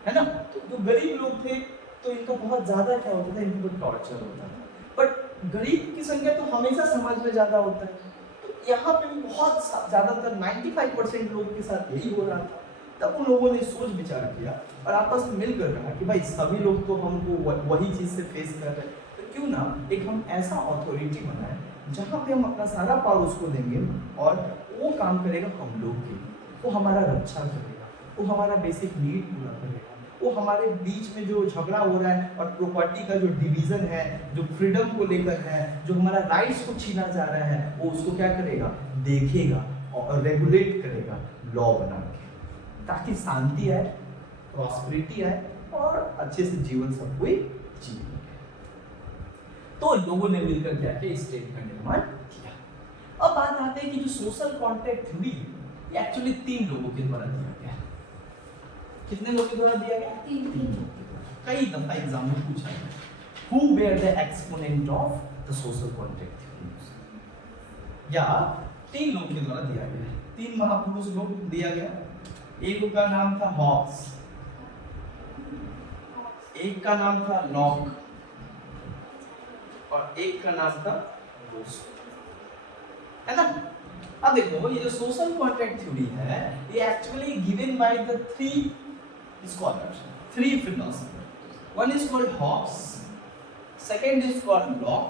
है ना। तो जो गरीब लोग थे तो इनका बहुत ज्यादा क्या होता था, इनको टॉर्चर होता था, बट गरीब की संख्या तो हमेशा समाज में ज्यादा होता है, तो यहाँ पे भी बहुत ज्यादातर 95% लोगों के साथ यही हो रहा था। तब उन लोगों ने सोच विचार किया और आपस में मिलकर कहा कि भाई सभी लोग तो हमको वही चीज से फेस कर रहे हैं, तो क्यों ना एक हम ऐसा अथॉरिटी बनाए जहाँ पे हम अपना सारा पावर उसको देंगे और वो काम करेगा हम लोग के लिए, वो हमारा रक्षा करेगा, वो हमारा बेसिक नीड पूरा करेगा, वो हमारे बीच में जो झगड़ा हो रहा है और प्रॉपर्टी का जो डिवीजन है, जो फ्रीडम को लेकर है, जो हमारा राइट्स को छीना जा रहा है, वो उसको क्या करेगा, देखेगा और रेगुलेट करेगा लॉ बना के, ताकि शांति आए, प्रॉस्पेरिटी आए और अच्छे से जीवन सब कोई जी। तो लोगों ने मिलकर क्या किया, स्टेट का निर्माण किया। अब बात आते हैं कि जो सोशल कॉन्ट्रैक्ट थ्योरी एक्चुअली 3 लोगों के द्वारा दिया गया। कितने लोगों के द्वारा दिया गया, 3 कई दफा एग्जाम में पूछा है, who where the exponent of the social contract theory, या 3 लोगों के द्वारा दिया गया, 3 महापुरुष लोग दिया गया। एक का नाम था हॉब्स, एक का नाम था लॉक और एक का नाम था रूसो, है ना। अब देखो ये जो सोशल कॉन्ट्रैक्ट थ्योरी है ये actually given by the three scholars, three philosopher. One is called Hobbes, second is called Locke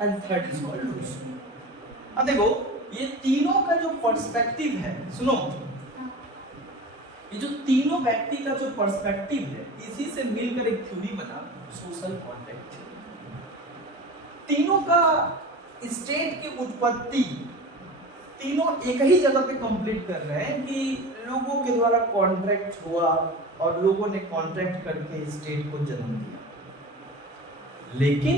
and third is called Rousseau. अब देखो ये तीनों का जो पर्सपेक्टिव है, सुनो, ये जो तीनों व्यक्ति का जो पर्सपेक्टिव है इसी से मिलकर एक थ्योरी बना सोशल कॉन्ट्रैक्ट थ्योरी। तीनों का स्टेट की उत्पत्ति तीनों एक ही जगह पे कंप्लीट कर रहे हैं कि लोगों के द्वारा कॉन्ट्रैक्ट हुआ और लोगों ने कॉन्ट्रैक्ट करके स्टेट को जन्म दिया। लेकिन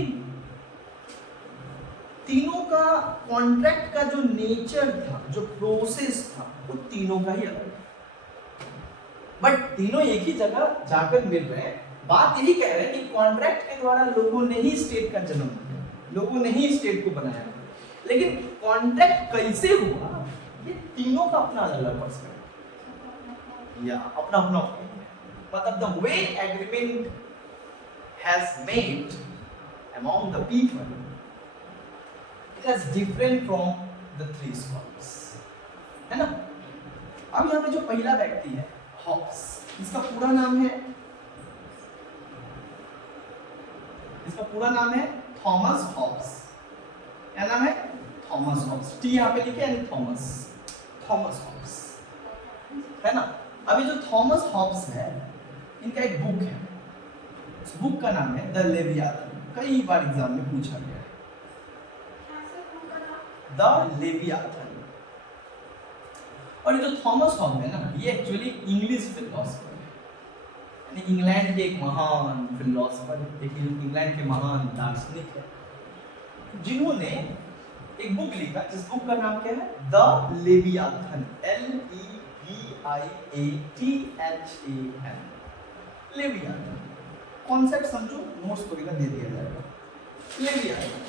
तीनों का कॉन्ट्रैक्ट का जो नेचर था, जो प्रोसेस था, वो तीनों का ही अलग है। बट तीनों एक ही जगह जाकर मिल रहे हैं। बात यही कह रहे हैं कि कॉन्ट्रैक्ट के द्वारा लोगों ने ही स्टेट का जन्म दिया, लोगों ने ही स्टेट को बनाया। लेकिन कॉन्ट्रैक्ट कैसे हुआ ये तीनों का अपना अलग पर्सपेक्टिव या अपना अपना ओपिनियन। मतलब the way agreement has made among the people it has different from the three scholars, है ना। अब यहाँ पे जो पहला व्यक्ति है हॉब्स, इसका पूरा नाम है थॉमस हॉब्स। क्या नाम है? Thomas Hobbes. टी यहाँ पे लिखे यानी थॉमस हॉब्स, है ना। अभी जो थॉमस हॉब्स है इनका एक बुक है, उस बुक का नाम है द लेवियाथन। कई बार एग्जाम में पूछा गया है द लेवियाथन। और ये जो थॉमस हॉब्स है ना ये एक्चुअली इंग्लिश फिलोसफर है, यानी इंग्लैंड के एक महान फिलोसफर, इंग्लैंड के महान दार्शनिक है, जिन्होंने एक बुक लिखा जिस बुक का नाम क्या है? The Leviathan. LEVIATHAN, Leviathan. Concept समझो, नोट्स वगैरह दे दिया जाएगा। लेवियाथन,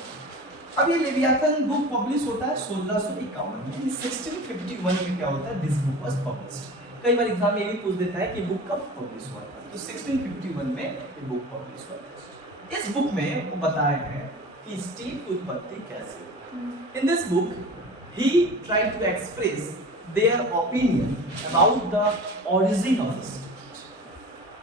अब ये लेवियाथन बुक पब्लिश होता है 1651 में। 1651 में क्या होता है? This book was published. कई बार एग्जाम में ये भी पूछ देता है कि बुक कब पब्लिश हुआ था, तो 1651 में ये बुक पब्लिश हुआ था। इस बुक में वो बताया है कि स्टेट की उत्पत्ति कैसे हुई। In this book, he tried to express their opinion about the origin of the state.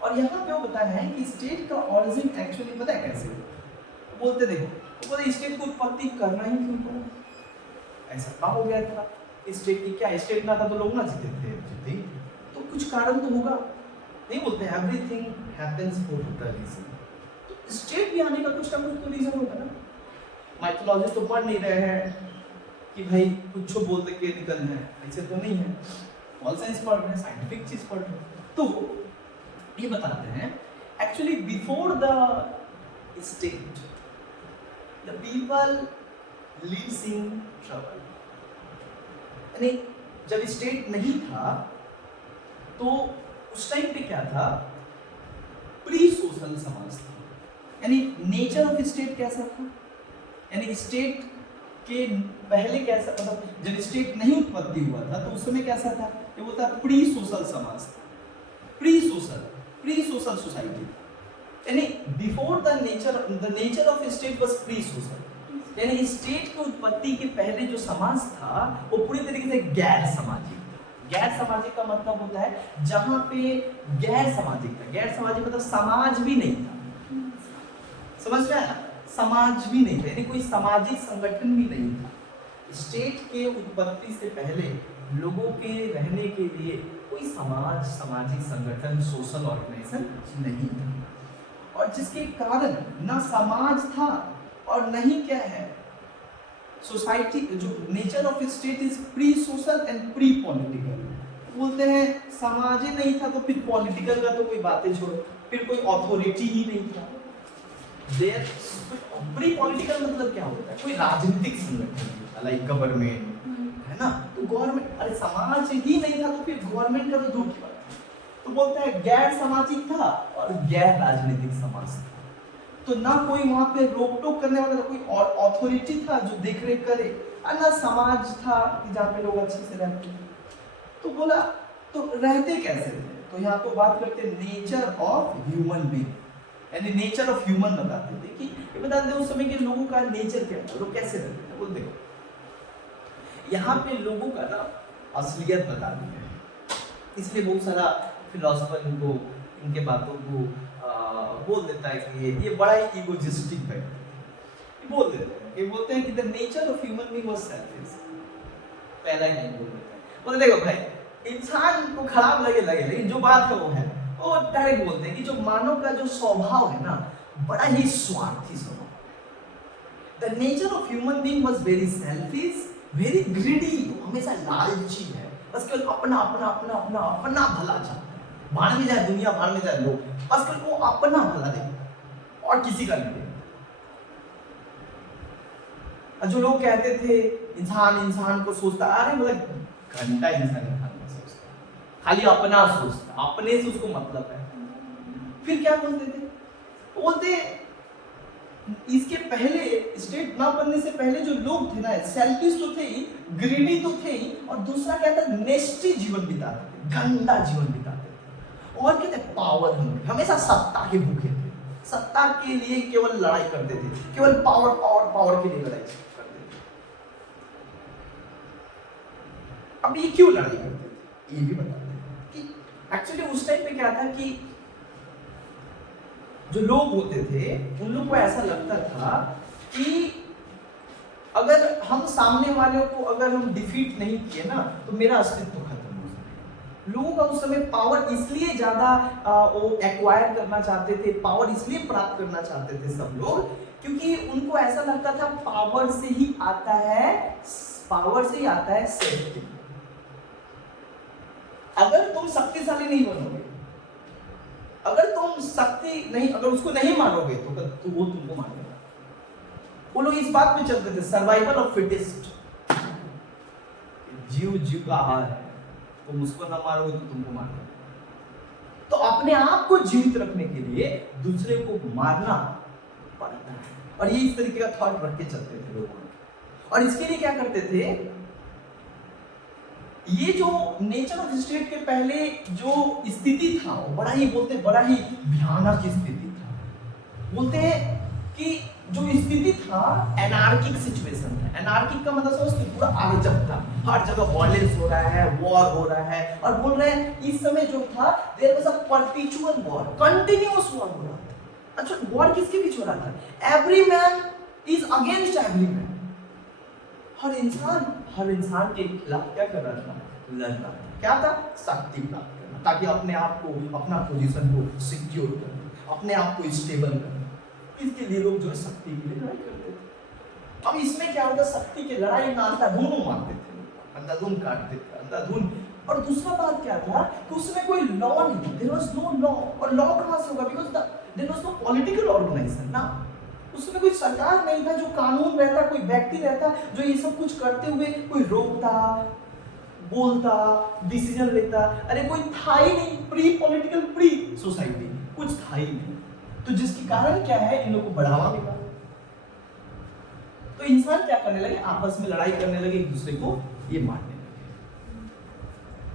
और यहाँ पे वो बताया है कि स्टेट का origin actually पता है कैसे हुआ। बोलते देखो, वो बोलते स्टेट की उत्पत्ति करना ही क्यों पड़ा? ऐसा कहाँ हो गया था? स्टेट की क्या स्टेट ना था तो लोग ना जीते थे, तो कुछ कारण तो होगा। नहीं बोलते everything happens for the reason। तो स्टेट भी आने का कुछ ना कुछ तो रीजन होगा ना। माइथोलॉजी तो पढ़ नहीं रहे हैं कि भाई कुछ बोल दे के निकलना है, ऐसे तो नहीं है। ऑल साइंस पढ़ रहे हैं, साइंटिफिक चीज पढ़ रहे हैं। तो ये बताते हैं actually before the state the people lives in trouble. यानी जब स्टेट नहीं था तो उस टाइम पे क्या था? प्री सोशल समाज था। यानी नेचर ऑफ स्टेट कैसा था? यानी स्टेट के पहले कैसा, मतलब जब स्टेट नहीं उत्पत्ति हुआ था तो उस समय कैसा था? ये होता है प्री सोशल समाज था, प्री सोशल सोसाइटी। यानी before the nature of state was pre social. यानी स्टेट की उत्पत्ति के पहले जो समाज था वो पूरी तरीके से गैर सामाजिक था। गैर सामाजिक का मतलब होता है जहां पे गैर सामाजिक था। गैर सामाजिक मतलब समाज भी नहीं था, समझ रहे हैं? समाज भी नहीं था, यानी कोई सामाजिक संगठन भी नहीं था। स्टेट के उत्पत्ति से पहले लोगों के रहने के लिए कोई सामाजिक संगठन, सोशल ऑर्गेनाइजेशन नहीं था। और जिसके कारण ना समाज था और नहीं क्या है सोसाइटी। जो nature of state is pre social and pre political. बोलते हैं समाज ही नहीं था तो फिर पॉलिटिकल का तो कोई बातें छोड़ो, फिर कोई अथॉरिटी ही नहीं था। देयर प्री पॉलिटिकल मतलब क्या होता है? कोई राजनीतिक संगठन लाइक गवर्नमेंट, है ना। तो गवर्नमेंट, अरे समाज ही नहीं था तो फिर गवर्नमेंट का तो दूर की बात है। तो बोलता है गैर सामाजिक था और गैर राजनीतिक समाज था। तो ना कोई वहां पे रोक टोक करने वाला था, कोई और अथॉरिटी था जो देख रेख करे, और ना समाज था जहाँ पे लोग अच्छे से रहते थे। तो बोला तो रहते कैसे थे? तो यहाँ तो बात करते नेचर ऑफ ह्यूमन बीइंग। यानी नेचर ऑफ ह्यूमन बताते थे कि ये बताते थे उस समय के लोगों का नेचर क्या था, लोग कैसे रहते थे। बोल देखो यहाँ पे लोगों का ना असलियत बता दी है, इसलिए बहुत सारा फिलोसफर इनको इनके बातों को बोल देता है कि ये बड़ा ही इगोजिस्टिक है, बोल देते हैं, ये बोलते हैं कि the nature of human being was selfish. पहला ही नहीं बोल देते हैं, बोलते देखो भाई इंसान को खराब लगे लेकिन जो बात है वो डायरेक्ट बोलते हैं कि जो मानव का जो स्वभाव है ना बड़ा ही स्वार्थी स्वभाव। The nature of human being was very selfish, very greedy, हमेशा लालची है, बस केवल अपना अपना अपना अपना अपना भला चाहता है, भाड़ में जाए दुनिया, भाड़ में जाए लोग, बस केवल वो अपना भला देखेगा और किसी का नहीं। जो लोग कहते थे इंसान को सोचता, अरे मतलब घंटा इंसान सोचता, खाली अपना सोचता, अपने से उसको मतलब है। फिर क्या बोलते थे, बोलते इसके पहले स्टेट ना बनने से पहले जो लोग थे ना सेल्फिश तो थे ही, ग्रीडी तो थे ही, और दूसरा क्या था नेस्टी जीवन बिताते थे, गंदा जीवन बिताते थे, और कहते पावर हंग्री, हमेशा सत्ता के भूखे थे, सत्ता के लिए केवल लड़ाई करते थे, केवल पावर पावर पावर के लिए लड़ाई करते थे। अब ये क्यों लड़ाई करते थे ये भी बताते हैं कि एक्चुअली उस टाइम पे क्या था कि जो लोग होते थे उन लोग को ऐसा लगता था कि अगर हम सामने वाले को अगर हम डिफीट नहीं किए ना तो मेरा अस्तित्व खत्म हो जाएगा। लोगों का उस समय पावर इसलिए ज्यादा वो एक्वायर करना चाहते थे, पावर इसलिए प्राप्त करना चाहते थे सब लोग, क्योंकि उनको ऐसा लगता था पावर से ही आता है सेफ्टी। अगर तुम शक्तिशाली नहीं बनोगे, अगर तुम शक्ति नहीं, अगर उसको नहीं मारोगे तो वो तुमको मारेगा। वो लोग इस बात पे चलते थे, सर्वाइवल ऑफ फिटेस्ट, जीव का हार है, तुम उसको ना मारोगे तो तुमको मारेगा। तो अपने आप को जीवित रखने के लिए दूसरे को मारना पड़ता है, और ये इस तरीके का थॉट रख के चलते थे लोग। और इसके लिए क्या करते थे, ये जो नेचर ऑफ स्टेट के पहले जो स्थिति था वो बड़ा ही भयानक स्थिति था। बोलते हैं कि जो स्थिति था एनार्किक सिचुएशन था। एनार्किक का मतलब समझते, पूरा अराजक था, हर जगह वायलेंस हो रहा है, वॉर हो रहा है, और बोल रहे हैं इस समय जो था there was a perpetual war, continuous war हो रहा था। अच्छा, वॉर किसके बीच हो रहा था? Every man is against every man. हर इंसान के खिलाफ क्या कर रहा था? लड़ रहा था। क्या था? शक्ति प्राप्त करना, ताकि अपने आप को, अपना पोजीशन को सिक्योर करना, अपने आप को स्टेबल करना। इसके लिए लोग जो है शक्ति के लिए लड़ाई करते थे। अब इसमें क्या होता, शक्ति की लड़ाई में अंधाधुन मारते थे, अंधाधुन काटते थे, अंधाधुन। और दूसरा बात क्या था कि उसमें कोई लॉ नहीं, देयर वाज नो लॉ। और लॉ कहां से होगा? Because there was no political organisation ना, उसमें कोई सरकार नहीं था जो कानून रहता, कोई व्यक्ति रहता जो ये सब कुछ करते हुए कोई रोकता, बोलता, डिसीजन लेता। अरे कोई था ही नहीं, प्री पॉलिटिकल प्री सोसाइटी कुछ था ही नहीं। तो जिसके कारण क्या है, इन लोगों को बढ़ावा मिला। तो इंसान क्या करने लगे, आपस में लड़ाई करने लगे, एक दूसरे को ये मारने लगे।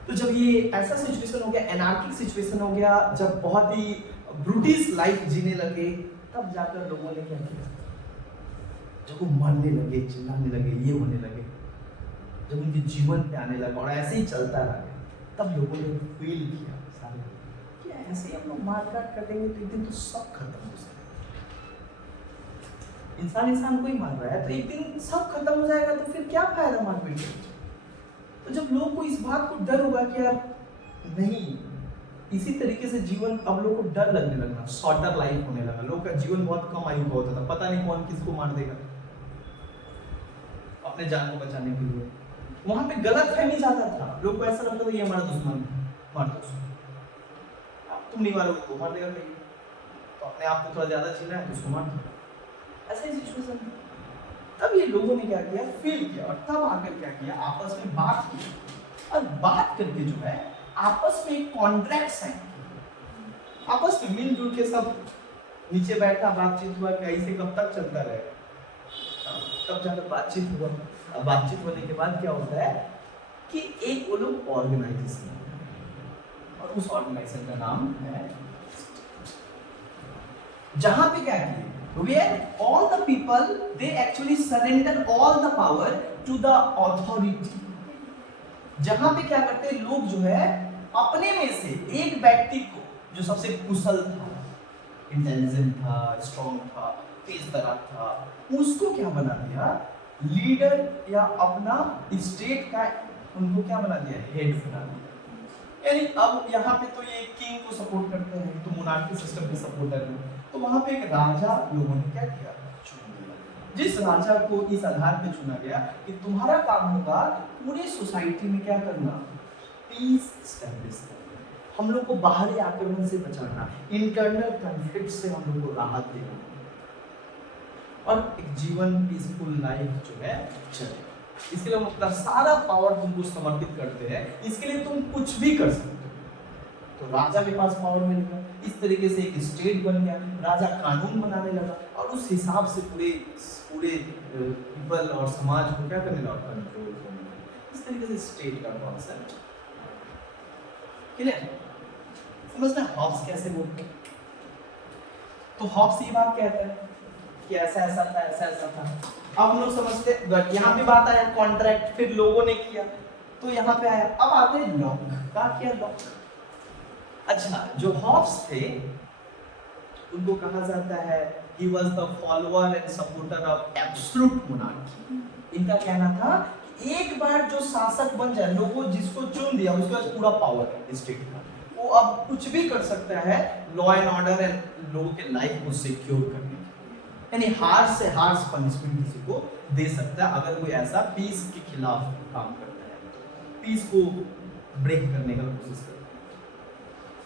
तो जब ये ऐसा सिचुएशन हो गया, एनार्किक सिचुएशन हो गया, जब बहुत ही ब्रूटिश लाइफ जीने लगे, तब जाकर लोगों ने क्या किया, जब वो मरने लगे, चिल्लाने लगे, ये होने लगे, जब उनके जीवन पे आने लगा और ऐसे ही चलता रहा, तब लोगों ने फील किया सारे कि ऐसे ही हम लोग मारकाट कर देंगे तो एक दिन तो सब खत्म हो जाएगा। इंसान को ही मार रहा है तो एक दिन सब खत्म हो जाएगा, तो फिर क्या फायदा मारपीट करके। तो जब लोग को इस बात को डर होगा कि यार नहीं, इसी तरीके से जीवन, अब लोगों को डर लगने लगा, शॉर्टर लाइफ होने लगा, लोगों का जीवन बहुत कम आयु का होता था, पता नहीं कौन किसको मार देगा अपने जान को बचाने के लिए। वहां पे गलत फहमी ज्यादा था, लोग को ऐसा लगता था ये हमारा दुश्मन है, मार दो उसको, तुम नहीं मारोगे तो मार देगा कहीं, तो अपने आप को थोड़ा ज्यादा जीना है उसको मार दो, ऐसा ही सिचुएशन। तब ये लोगों ने क्या किया, फील किया, और तब आकर क्या किया, आपस में बात की, और बात करके जो है आपस में एक कॉन्ट्रैक्ट साइन किया, आपस में मिलजुल के सब नीचे बैठा, बातचीत हुआ, कैसे कब तक चलता रहेगा, तब जाकर बातचीत हुआ। अब बातचीत होने के बाद क्या होता है कि एक वो लोग ऑर्गेनाइजेशन, और उस ऑर्गेनाइजेशन का नाम है, जहां पे क्या किए, where all the people they actually surrender all the power to the authority। जहां पे क्या करते हैं लोग जो है अपने में से एक व्यक्ति को जो सबसे कुशल था, इंटेलिजेंट था, स्ट्रॉन्ग था, तेज तरार था, उसको क्या बना दिया लीडर या अपना स्टेट का उनको क्या बना दिया हेड बना दिया। यानी अब यहाँ पे तो ये किंग को सपोर्ट करते हैं तो मोनार्की सिस्टम के सपोर्टर हैं, तो वहां पे एक राजा लोगों ने क्या किया चुन लिया, जिस राजा को इस आधार पे चुना गया कि तुम्हारा काम होगा पूरे सोसाइटी में क्या करना, पीस एस्टैब्लिश करना, हम लोग को बाहरी आक्रमण से बचाना, इंटरनल कॉन्फ्लिक्ट से हम लोग को राहत देना और एक जीवन पीसफुल लाइफ जो है चले। इसके लिए हम अपना सारा पावर तुमको समर्पित करते हैं, इसके लिए तुम कुछ भी कर सकते हो। तो राजा के पास पावर मिल गया, इस तरीके से एक स्टेट बन गया, राजा कानून बनाने लगा और उस हिसाब से पूरे पूरे पीपल और समाज को क्या करने लगा, कंट्रोल करने लगा। इस तरीके से स्टेट का कॉन्सेप्ट क्लियर समझना। हॉब्स कैसे बोलते हैं, तो हॉब्स ये बात कहता है कि ऐसा ऐसा था, ऐसा ऐसा था। अब हम लोग समझते हैं यहाँ पे बात आया कॉन्ट्रैक्ट, फिर लोगों ने किया तो यहाँ पे आया। अब आते हैं लॉक का, क्या लॉक। अच्छा, जो हॉब्स थे उनको कहा जाता है he was the follower and supporter of absolute monarchy। इनका कहना था कि एक बार जो शासक बन जाए, लोगों जिसको चुन दिया उसके पास पूरा पावर है स्टेट का, वो अब कुछ भी कर सकता है लॉ एंड ऑर्डर एंड लोगों के लाइफ को सिक्योर करने, यानी हार्श से हार्श पनिशमेंट किसी को दे सकता है अगर कोई ऐसा पीस के खिलाफ काम करता है, पीस को ब्रेक करने का कोशिश करता है।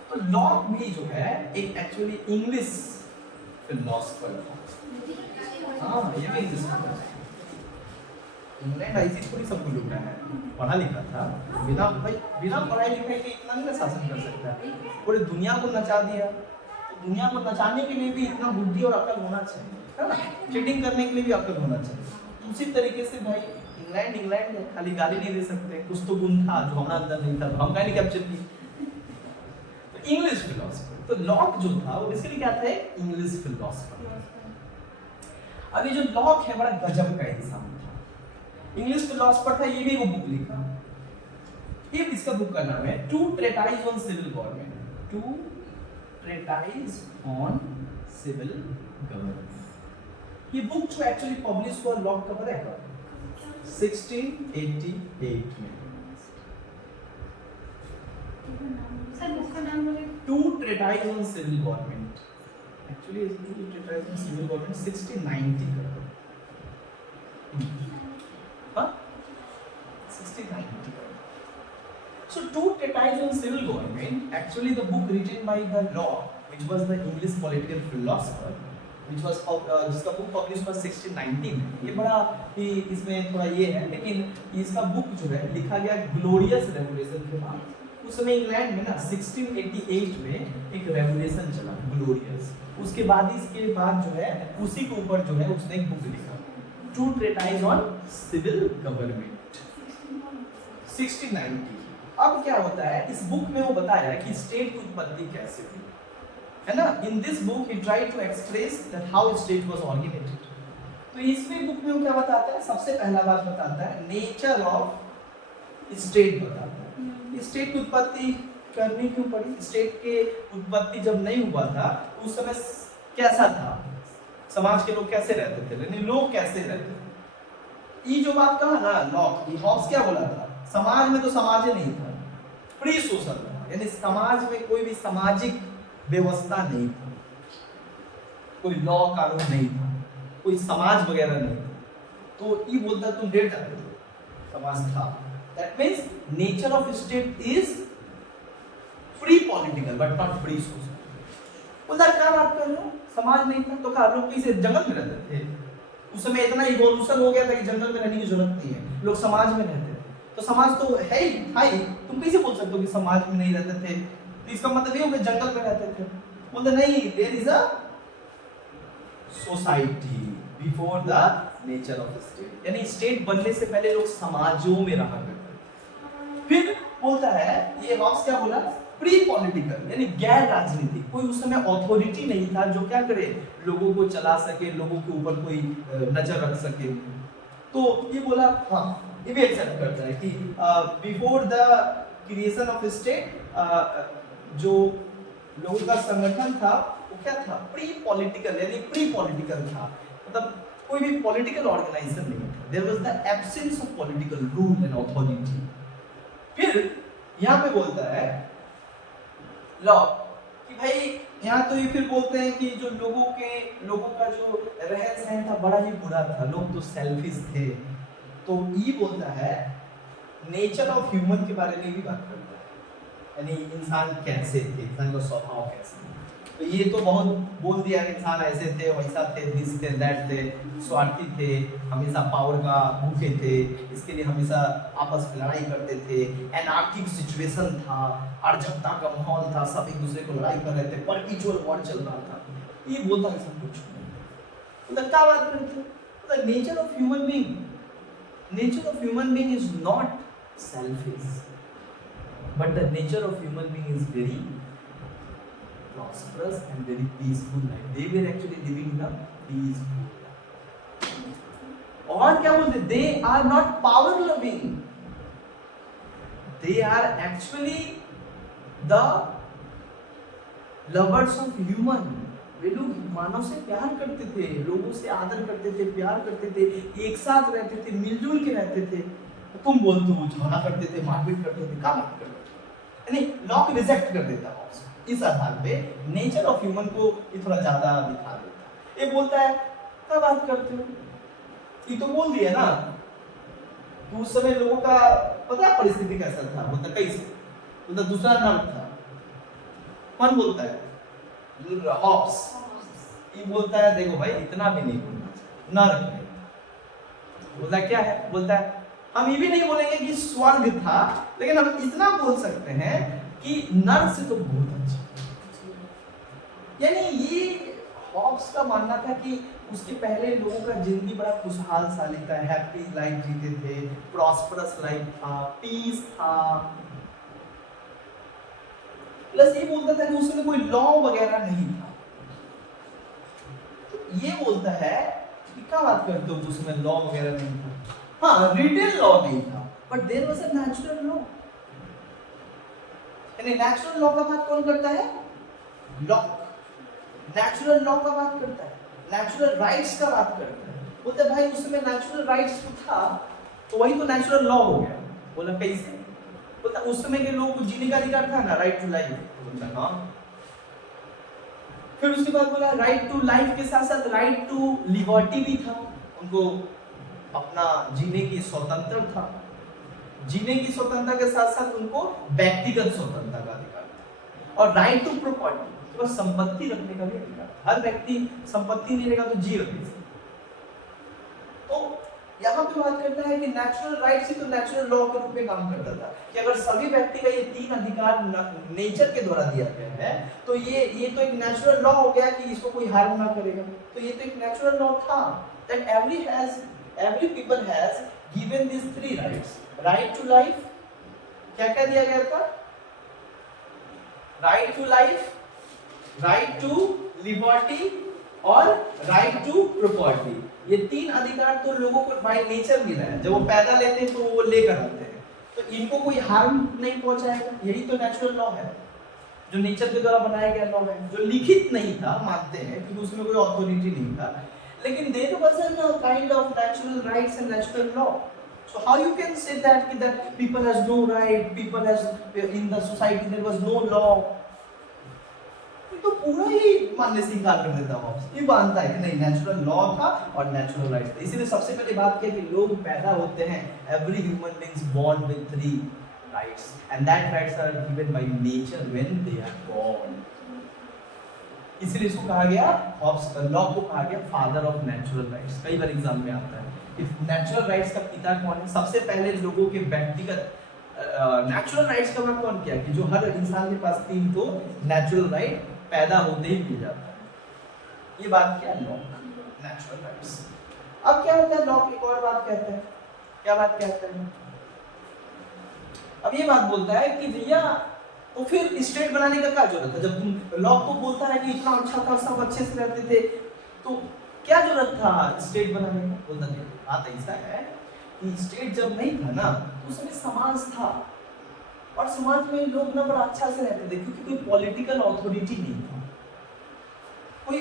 तो लॉक भी जो है एक एक्चुअली इंग्लिश फिलोसोफर था। हाँ, ये भी इंग्लिश फिलोसोफर है। इंग्लैंड ऐसी थोड़ी सब कुछ लूटा है, पढ़ा लिखा था, बिना पढ़ाई लिखाई के इतना नहीं शासन कर सकता है, पूरी दुनिया को नचा दिया। दुनिया को नचाने के लिए भी इतना बुद्धि और अकल होना चाहिए, है ना, चीटिंग करने के लिए भी अकल होना चाहिए। उसी तरीके से भाई इंग्लैंड है, खाली गाली नहीं दे सकते, कुछ तो गुण था जो हमारा अंदर नहीं था, तो हम नहीं कैप्चर किए। तो इंग्लिश फिलोसफर, तो लॉक जो था वो बेसिकली क्या था, इंग्लिश फिलोसफर। अब ये जो लॉक है बड़ा गजब का इंसान था, इंग्लिश फिलोसफर था, ये भी वो बुक लिखा। ये इसका बुक का नाम है two treatise on civil government, two treatise on civil government. ये बुक जो एक्चुअली पब्लिश हुआ लॉक कब है 1688 में। सर बुक का नाम बोले, two treatise on civil government, actually two treatise on civil government 1690 का, हाँ 1690। So two treatises on civil government, actually the book written by the Locke, which was the English political philosopher, which was जिसका book published was 1619। ये बड़ा ही इसमें थोड़ा ये है, लेकिन इसका book जो है लिखा गया ग्लोरियस रेवोल्यूशन के बाद। उस समय इंग्लैंड में ना 1688 में एक रेवोल्यूशन चला ग्लोरियस, उसके बाद इसके बाद जो है उसी के ऊपर जो है उसने एक बुक लिखा, to treatise on civil government 1690। अब क्या होता है इस बुक में वो बताया कि स्टेट की उत्पत्ति कैसे हुई, है ना। In this book he tried to express that how state was organised. तो इसमें बुक में वो क्या बताता है, सबसे पहला बात बताता है नेचर ऑफ स्टेट बताता है। स्टेट की उत्पत्ति करनी क्यों पड़ी, स्टेट के उत्पत्ति जब नहीं हुआ था उस समय कैसा था, समाज के लोग कैसे रहते थे, यानी लोग कैसे रहते थे। ये जो बात कहा ना लॉक, हॉब्स क्या बोला था, समाज में तो समाज ही नहीं था, प्री सोशल था, यानी समाज में कोई भी सामाजिक व्यवस्था नहीं था, कोई लॉ कानून नहीं था, कोई समाज वगैरह नहीं था। तो ये बोलता तुम डेट जाते हो, समाज था। That means nature of state is free political but not free social. उधर क्या बात कर लो, समाज नहीं था तो कहा लोग किसी जंगल में रहते थे, उस समय इतना इवोल्यूशन हो गया था कि जंगल में रहने की जरूरत नहीं है, लोग समाज में रहते थे। तो समाज तो है ही, तुम कैसे बोल सकते हो कि समाज में नहीं रहते थे, तो इसका मतलब ये हो कि जंगल में रहते थे। बोलते नहीं, there is a society before the nature of state, यानी स्टेट बनने से पहले लोग समाजों में रहा करते थे। फिर बोलता है ये हॉब्स क्या बोला, प्री पॉलिटिकल यानी गैर राजनीतिक, कोई उस समय अथॉरिटी नहीं था जो क्या करे, लोगों को चला सके, लोगों के ऊपर कोई नजर रख सके। तो ये बोला हाँ, ये भी एक्सेप्ट करता है कि before the creation of state जो लोगों का संगठन था वो क्या था, प्री पॉलिटिकल यानी प्री पॉलिटिकल था, मतलब कोई भी पॉलिटिकल ऑर्गेनाइजेशन नहीं था, there was the absence of political rule and authority. फिर यहाँ पे बोलता है लॉ कि भाई यहाँ तो ये फिर बोलते हैं कि जो लोगों का जो रहन सहन था बड़ा ही बुरा था, लोग तो सेल्फिश थे। तो ये बोलता है नेचर ऑफ ह्यूमन के बारे में भी बात करता है, यानी इंसान कैसे थे, इंसान का स्वभाव कैसे। तो ये तो बहुत बोल दिया कि इंसान ऐसे थे, वैसा थे, दिस थे, दैट थे, स्वार्थी थे, हमेशा पावर का भूखे थे, इसके लिए हमेशा आपस में लड़ाई करते थे, एनार्किक सिचुएशन था, अराजकता का माहौल था, सब एक दूसरे को लड़ाई कर रहे थे, परपेचुअल वॉर चल रहा था। ये बोलता है सब कुछ। मतलब क्या बात करते हैं, मतलब nature of human being is not selfish, but the nature of human being is very prosperous and very peaceful life. They were actually living in a peaceful life. और क्या बोलते, they are not power loving, they are actually the lovers of human. वे लोग मानव से प्यार करते थे, लोगों से आदर करते थे, प्यार करते थे, एक साथ रहते थे, मिलजुल के रहते थे। तुम बोलते हो झगड़ा करते थे, मारपीट करते थे, क्या बात करते थे, यानी लॉ रिजेक्ट कर देता है। इस आधार पे नेचर ऑफ ह्यूमन को ये थोड़ा ज्यादा दिखा देता है। ये बोलता है क्या बात करते हो, ये तो बोल दिया ना, तो उस समय लोगों का पता है परिस्थिति कैसा था, बोलता कैसे, बोलता दूसरा नर्क था। कौन बोलता है, हॉब्स। ये बोलता है देखो भाई इतना भी नहीं बोलना, नर्क नहीं। बोलता क्या है, बोलता है हम ये भी नहीं बोलेंगे कि स्वर्ग था, लेकिन हम इतना बोल सकते हैं कि नर्क से तो बहुत अच्छा। यानी ये हॉब्स का मानना था कि उसके पहले लोगों का जिंदगी बड़ा खुशहाल साली था, हैप्पी लाइफ जीते थे, प्रॉस्परस लाइफ था, पीस था। प्लस ये बोलता था कि उसमें कोई लॉ वगैरह नहीं था। तो ये बोलता है कि क्या बात करते हो, उसमें लॉ वगैरह नहीं था। हाँ, रिटेन लॉ नहीं था, but there was a natural law. यानी नेचुरल लॉ का बात कौन करता है, लॉ नेचुरल लॉ का बात करता है, नेचुरल राइट्स का बात करता है। बोलते भाई उसमें नेचुरल राइट्स तो था, तो वही तो नेचुरल लॉ हो गया। बोला कैसे, बोलता उस समय के लोगों को जीने का अधिकार था ना, राइट टू लाइफ। बोलता हाँ। फिर उसके बाद बोला राइट टू लाइफ के साथ साथ राइट टू लिबर्टी भी था, उनको अपना जीने की स्वतंत्रता था, जीने की स्वतंत्रता के साथ साथ उनको व्यक्तिगत स्वतंत्रता का अधिकार था, और राइट टू प्रॉपर्टी, तो संपत्ति रखने का भी अधिकार। हर व्यक्ति संपत्ति नहीं रहेगा तो जिएगा कैसे। तो यहाँ पे बात करता है कि नेचुरल राइट्स ही तो नेचुरल लॉ के रूप में काम करता था, कि अगर सभी व्यक्ति का ये तीन अधिकार नेचर के द्वारा दिया गया है, तो ये तो एक नेचुरल लॉ हो गया कि इसको कोई हार्म ना करेगा। तो ये तो एक नेचुरल लॉ था that every people has given these three rights, right to life, क्या क्या दिया गया था, right to life, right to liberty और राइट टू प्रॉपर्टी। ये तीन अधिकार तो लोगों को बाय नेचर मिला है, जब वो पैदा लेते हैं तो वो लेकर आते हैं, तो इनको कोई हार्म नहीं पहुंचाएगा। यही तो नेचुरल लॉ है, जो नेचर के द्वारा बनाया गया लॉ है, जो लिखित नहीं था, मानते हैं क्योंकि उसमें कोई अथॉरिटी नहीं था, लेकिन there was a kind of natural rights and natural law. So how you can say that people has no right, people has in the society there was no law, तो पूरा ही मानने से इनकार कर देता हूँ। ये मानता है कि नहीं, नेचुरल लॉ था और नेचुरल राइट्स थे। इसीलिए सबसे पहले बात किया कि लोग पैदा होते हैं, every human beings born with three rights and that rights are given by nature when they are born. इसलिए इसको कहा गया, हॉब्स लॉ को कहा गया फादर ऑफ नेचुरल राइट्स। कई बार एग्जाम में आता है कि नेचुरल राइट्स का पिता कौन है। सबसे पहले लोगों के व्यक्तिगत नेचुरल राइट्स का बात कौन किया कि जो हर इंसान के पास तीन तो नेचुरल राइट पैदा होते ही मिल जाता है। ये बात क्या है, लॉ, नेचुरल राइट्स। अब क्या होता है, लॉ एक और बात कहता है, क्या बात कहता है, अब ये बात बोलता है कि भैया तो फिर स्टेट बनाने का क्या जरूरत है? जब तुम लॉ को बोलता है कि इतना अच्छा था, सब अच्छे से रहते थे, तो क्या जरूरत था स्टेट बनाने का? बोलता नहीं। बात ऐसा है कि स्टेट जब नहीं था ना, तो उस समय समाज था, और समाज में लोग ना बड़ा अच्छा से रहते थे, क्योंकि कोई पॉलिटिकल अथॉरिटी नहीं था, कोई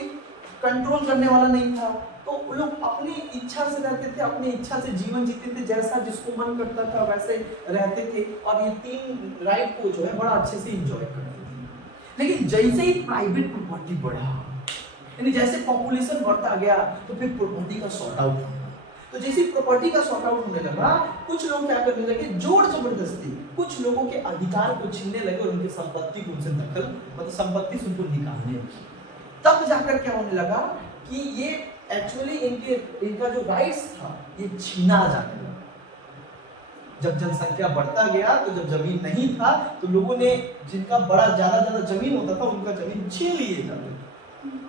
कंट्रोल करने वाला नहीं था, तो वो लोग अपनी इच्छा से रहते थे, अपनी इच्छा से जीवन जीते थे, जैसा जिसको मन करता था वैसे रहते थे, और ये तीन राइट को जो है बड़ा अच्छे से एंजॉय करते थे। लेकिन जैसे ही प्राइवेट प्रॉपर्टी बढ़ा, यानी जैसे पॉपुलेशन बढ़ता गया, तो फिर प्रॉपर्टी का सॉर्ट आउट होगा। तो जैसे प्रॉपर्टी का सॉर्ट आउट होने लगा, कुछ लोग क्या करने लगे, जोर जबरदस्ती कुछ लोगों के अधिकार को छीनने लगे और उनकी संपत्ति को उनसे दखल, मतलब संपत्ति से उनको निकालने लगे। तब जाकर क्या होने लगा कि ये एक्चुअली इनका जो राइट्स था ये छीना जाने लगा। जब जनसंख्या बढ़ता गया, तो जब जमीन नहीं था, तो लोगों ने, जिनका बड़ा ज्यादा जमीन होता था, उनका जमीन छीन लिए जाते थे,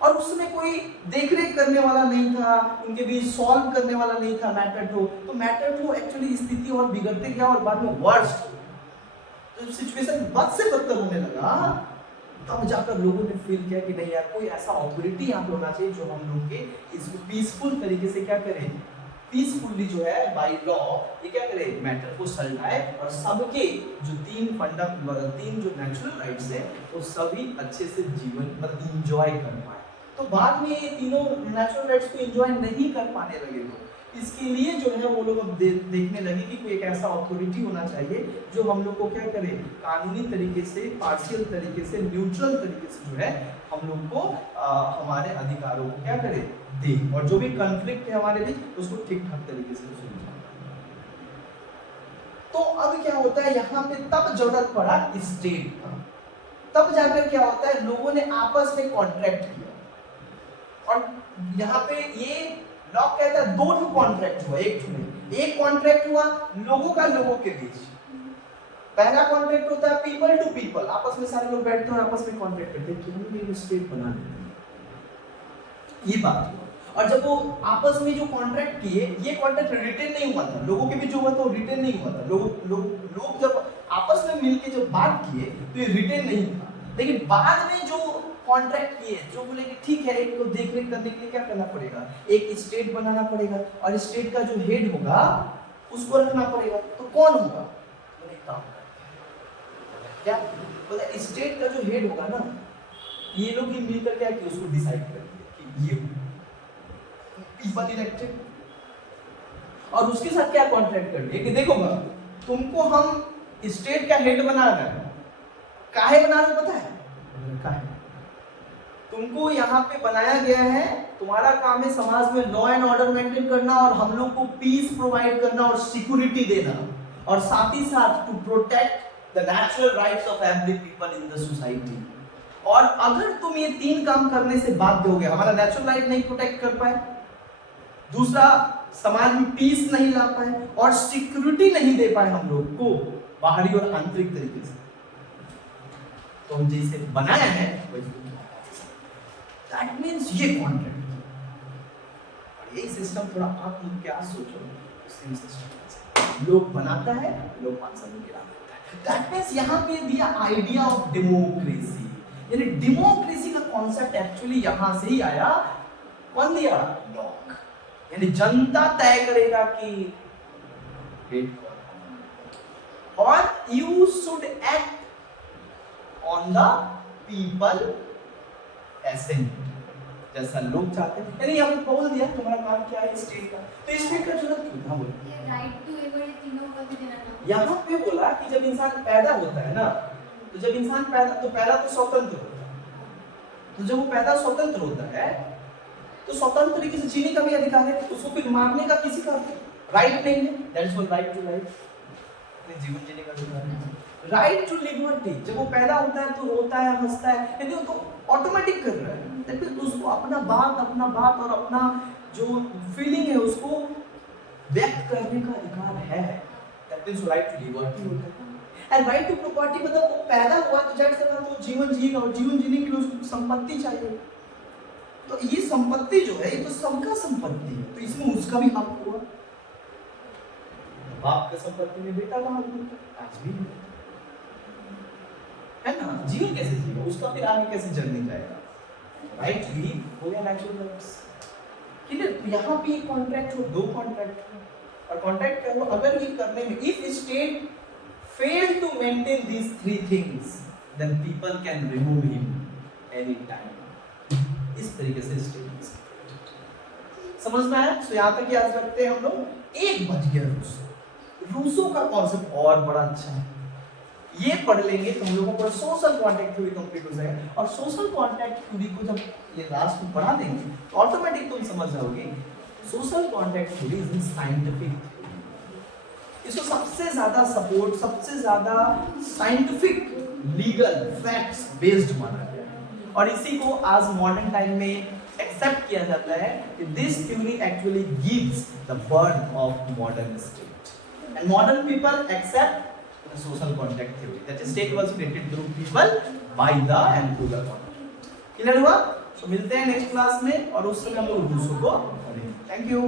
और उसमें कोई देखरेख करने वाला नहीं था, उनके बीच सॉल्व करने वाला नहीं था मैटर को। तो मैटर को एक्चुअली स्थिति और बिगड़ते गया, और बाद में वर्स्ट, तो सिचुएशन बद से बदतर होने लगा। तब जाकर लोगों ने फील किया कि नहीं यार, कोई ऐसा अथॉरिटी यहाँ पे होना चाहिए जो हम लोग के इसको पीसफुल तरीके से क्या करे, पीसफुली जो है बाय लॉ ये क्या करे, मैटर को सुलझाए, और सबके जो तीन जो नेचुरल राइट्स है वो सभी अच्छे से जीवन मतलब इंजॉय कर पाए। तो बाद में ये तीनों नेचुरल राइट्स को एंजॉय नहीं कर पाने लगे लोग। इसके लिए जो है वो लोग अब देखने लगे कि कोई एक ऐसा अथॉरिटी होना चाहिए जो हम लोग को क्या करे, कानूनी तरीके से, पार्शियल तरीके से, न्यूट्रल तरीके से जो है हम लोग को हमारे अधिकारों को क्या करे, दे, और जो भी कॉन्फ्लिक्ट है हमारे बीच उसको ठीक ठाक तरीके से सुलझाए। तो अब क्या होता है यहाँ पे, तब जरूरत पड़ा स्टेट का। तब जाकर क्या होता है, लोगों ने आपस में कॉन्ट्रैक्ट किया, और यहाँ पे ये लॉ कहता है 2 कॉन्ट्रैक्ट हुआ, एक कॉन्ट्रैक्ट हुआ लोगों का लोगों के बीच। पहला कॉन्ट्रैक्ट होता है पीपल टू पीपल, आपस में सारे लोग बैठते हैं, आपस में कॉन्ट्रैक्ट करते हैं कि हम ये स्टेट बना देंगे, ये बात हुआ। और जब वो आपस में जो कॉन्ट्रैक्ट किए, ये कॉन्ट्रैक्ट रिटेन नहीं हुआ था, लोगों के बीच जो हुआ था वो रिटेन नहीं हुआ था। लोग जब आपस में मिलके जब बात किए तो ये रिटेन नहीं था, लेकिन बाद में जो कॉन्ट्रैक्ट किए, जो बोले कि ठीक है, एक को देखरेख करने के लिए क्या करना पड़ेगा, एक स्टेट बनाना पड़ेगा, और स्टेट का जो हेड होगा उसको रखना पड़ेगा। तो कौन होगा, तो एक काम क्या बोला, स्टेट का जो हेड होगा ना, ये लोग ही मिलकर क्या कि उसको डिसाइड करेंगे कि ये पीपल इलेक्टेड, और उसके साथ क्या कॉन्ट्रैक्ट कर दिया कि देखो तुमको हम स्टेट का हेड बना रहे हैं, काहे बना रहे पता है, काहे तुमको यहाँ पे बनाया गया है, तुम्हारा काम है समाज में लॉ एंड ऑर्डर मेंटेन करना, और हम लोग को पीस प्रोवाइड करना और सिक्योरिटी देना, और साथ ही साथ to protect the natural rights of every people in the society. और अगर तुम ये 3 काम करने से बाध्य हो गए, हमारा नेचुरल राइट नहीं प्रोटेक्ट कर पाए, दूसरा समाज में पीस नहीं ला पाए, और सिक्योरिटी नहीं दे पाए हम लोग को बाहरी और आंतरिक तरीके से, तो हम जैसे बनाया है दैट मींस ये कॉन्ट्रैक्ट। और यही सिस्टम थोड़ा आप लोग क्या सोचो, सेम सिस्टम लोग बनाता है, लोग आंसर में गिरा देता है। दैट मींस यहाँ पे दिया आइडिया ऑफ डेमोक्रेसी, यानी डेमोक्रेसी का कॉन्सेप्ट एक्चुअली यहाँ से ही आया। कौन दिया, लॉक, यानी जनता तय करेगा कि हेड कौन, और you should act on the people assent, जैसा लोग चाहते हैं। यानी हमने बोल दिया तुम्हारा काम क्या है स्टेट का, तो स्टेट का जरूरत क्यों था, बोलो ये राइट टू एवर तीनों का भी देना था। यहाँ पे बोला कि जब इंसान पैदा होता है ना, तो जब इंसान पैदा तो स्वतंत्र होता है, तो जब वो पैदा स्वतंत्र होता है तो स्वतंत्र तरीके से जीने का भी अधिकार है, उसको फिर मारने का किसी का राइट नहीं है। That is called right to life, अपने जीवन जीने का अधिकार है। राइट टू लिबर्टी, जब वो पैदा होता है तो रोता है, हंसता है, यदि वो तो ऑटोमेटिक कर रहा है, लेकिन उसको अपना बात और अपना जो फीलिंग है उसको व्यक्त करने का अधिकार है। That is right to liberty होता है। एंड राइट टू प्रॉपर्टी मतलब वो पैदा हुआ तो जाहिर सी बात है वो जीवन जिएगा, और जीवन जीने के लिए उसको संपत्ति चाहिए। तो ये संपत्ति जो है ये तो सबका संपत्ति है, तो इसमें उसका भी हक हुआ। बाप का संपत्ति में बेटा का हक होता है, आज भी है। है ना, जीवन कैसे जीवा, उसका फिर आगे कैसे जर्नी जाएगा, राइट। यही हो गया नेचुरल राइट्स। क्लियर। यहाँ पे एक कॉन्ट्रैक्ट हो, दो कॉन्ट्रैक्ट हो, और कॉन्ट्रैक्ट क्या हो, अगर ये करने में if state fail to maintain these three things then people can remove him any time। इस तरीके से स्टेट समझ में आया। सो यहाँ तक याद रखते हैं हम लोग। एक बच गया रूसो। रूसो का कॉन्सेप्ट और बड़ा अच्छा है, ये पढ़ लेंगे तो हम लोगों को सोशल कॉन्टैक्ट थ्योरी कंप्लीट हो जाएगा। और सोशल कॉन्टैक्ट थ्योरी को जब ये लास्ट में पढ़ा देंगे तो ऑटोमेटिक तुम समझ जाओगे social contact theory is scientific. इसको सबसे ज्यादा सपोर्ट, सबसे ज्यादा साइंटिफिक लीगल फैक्ट्स बेस्ड माना गया है, और इसी को आज मॉडर्न टाइम में एक्सेप्ट किया जाता है कि this theory actually gives the birth of modern state and modern people accept the social contact theory that state was created through people by the and through the contact। Clear हुआ। तो मिलते हैं next class में और उस समय हम लोग दूसरों को पढ़ेंगे। Thank you.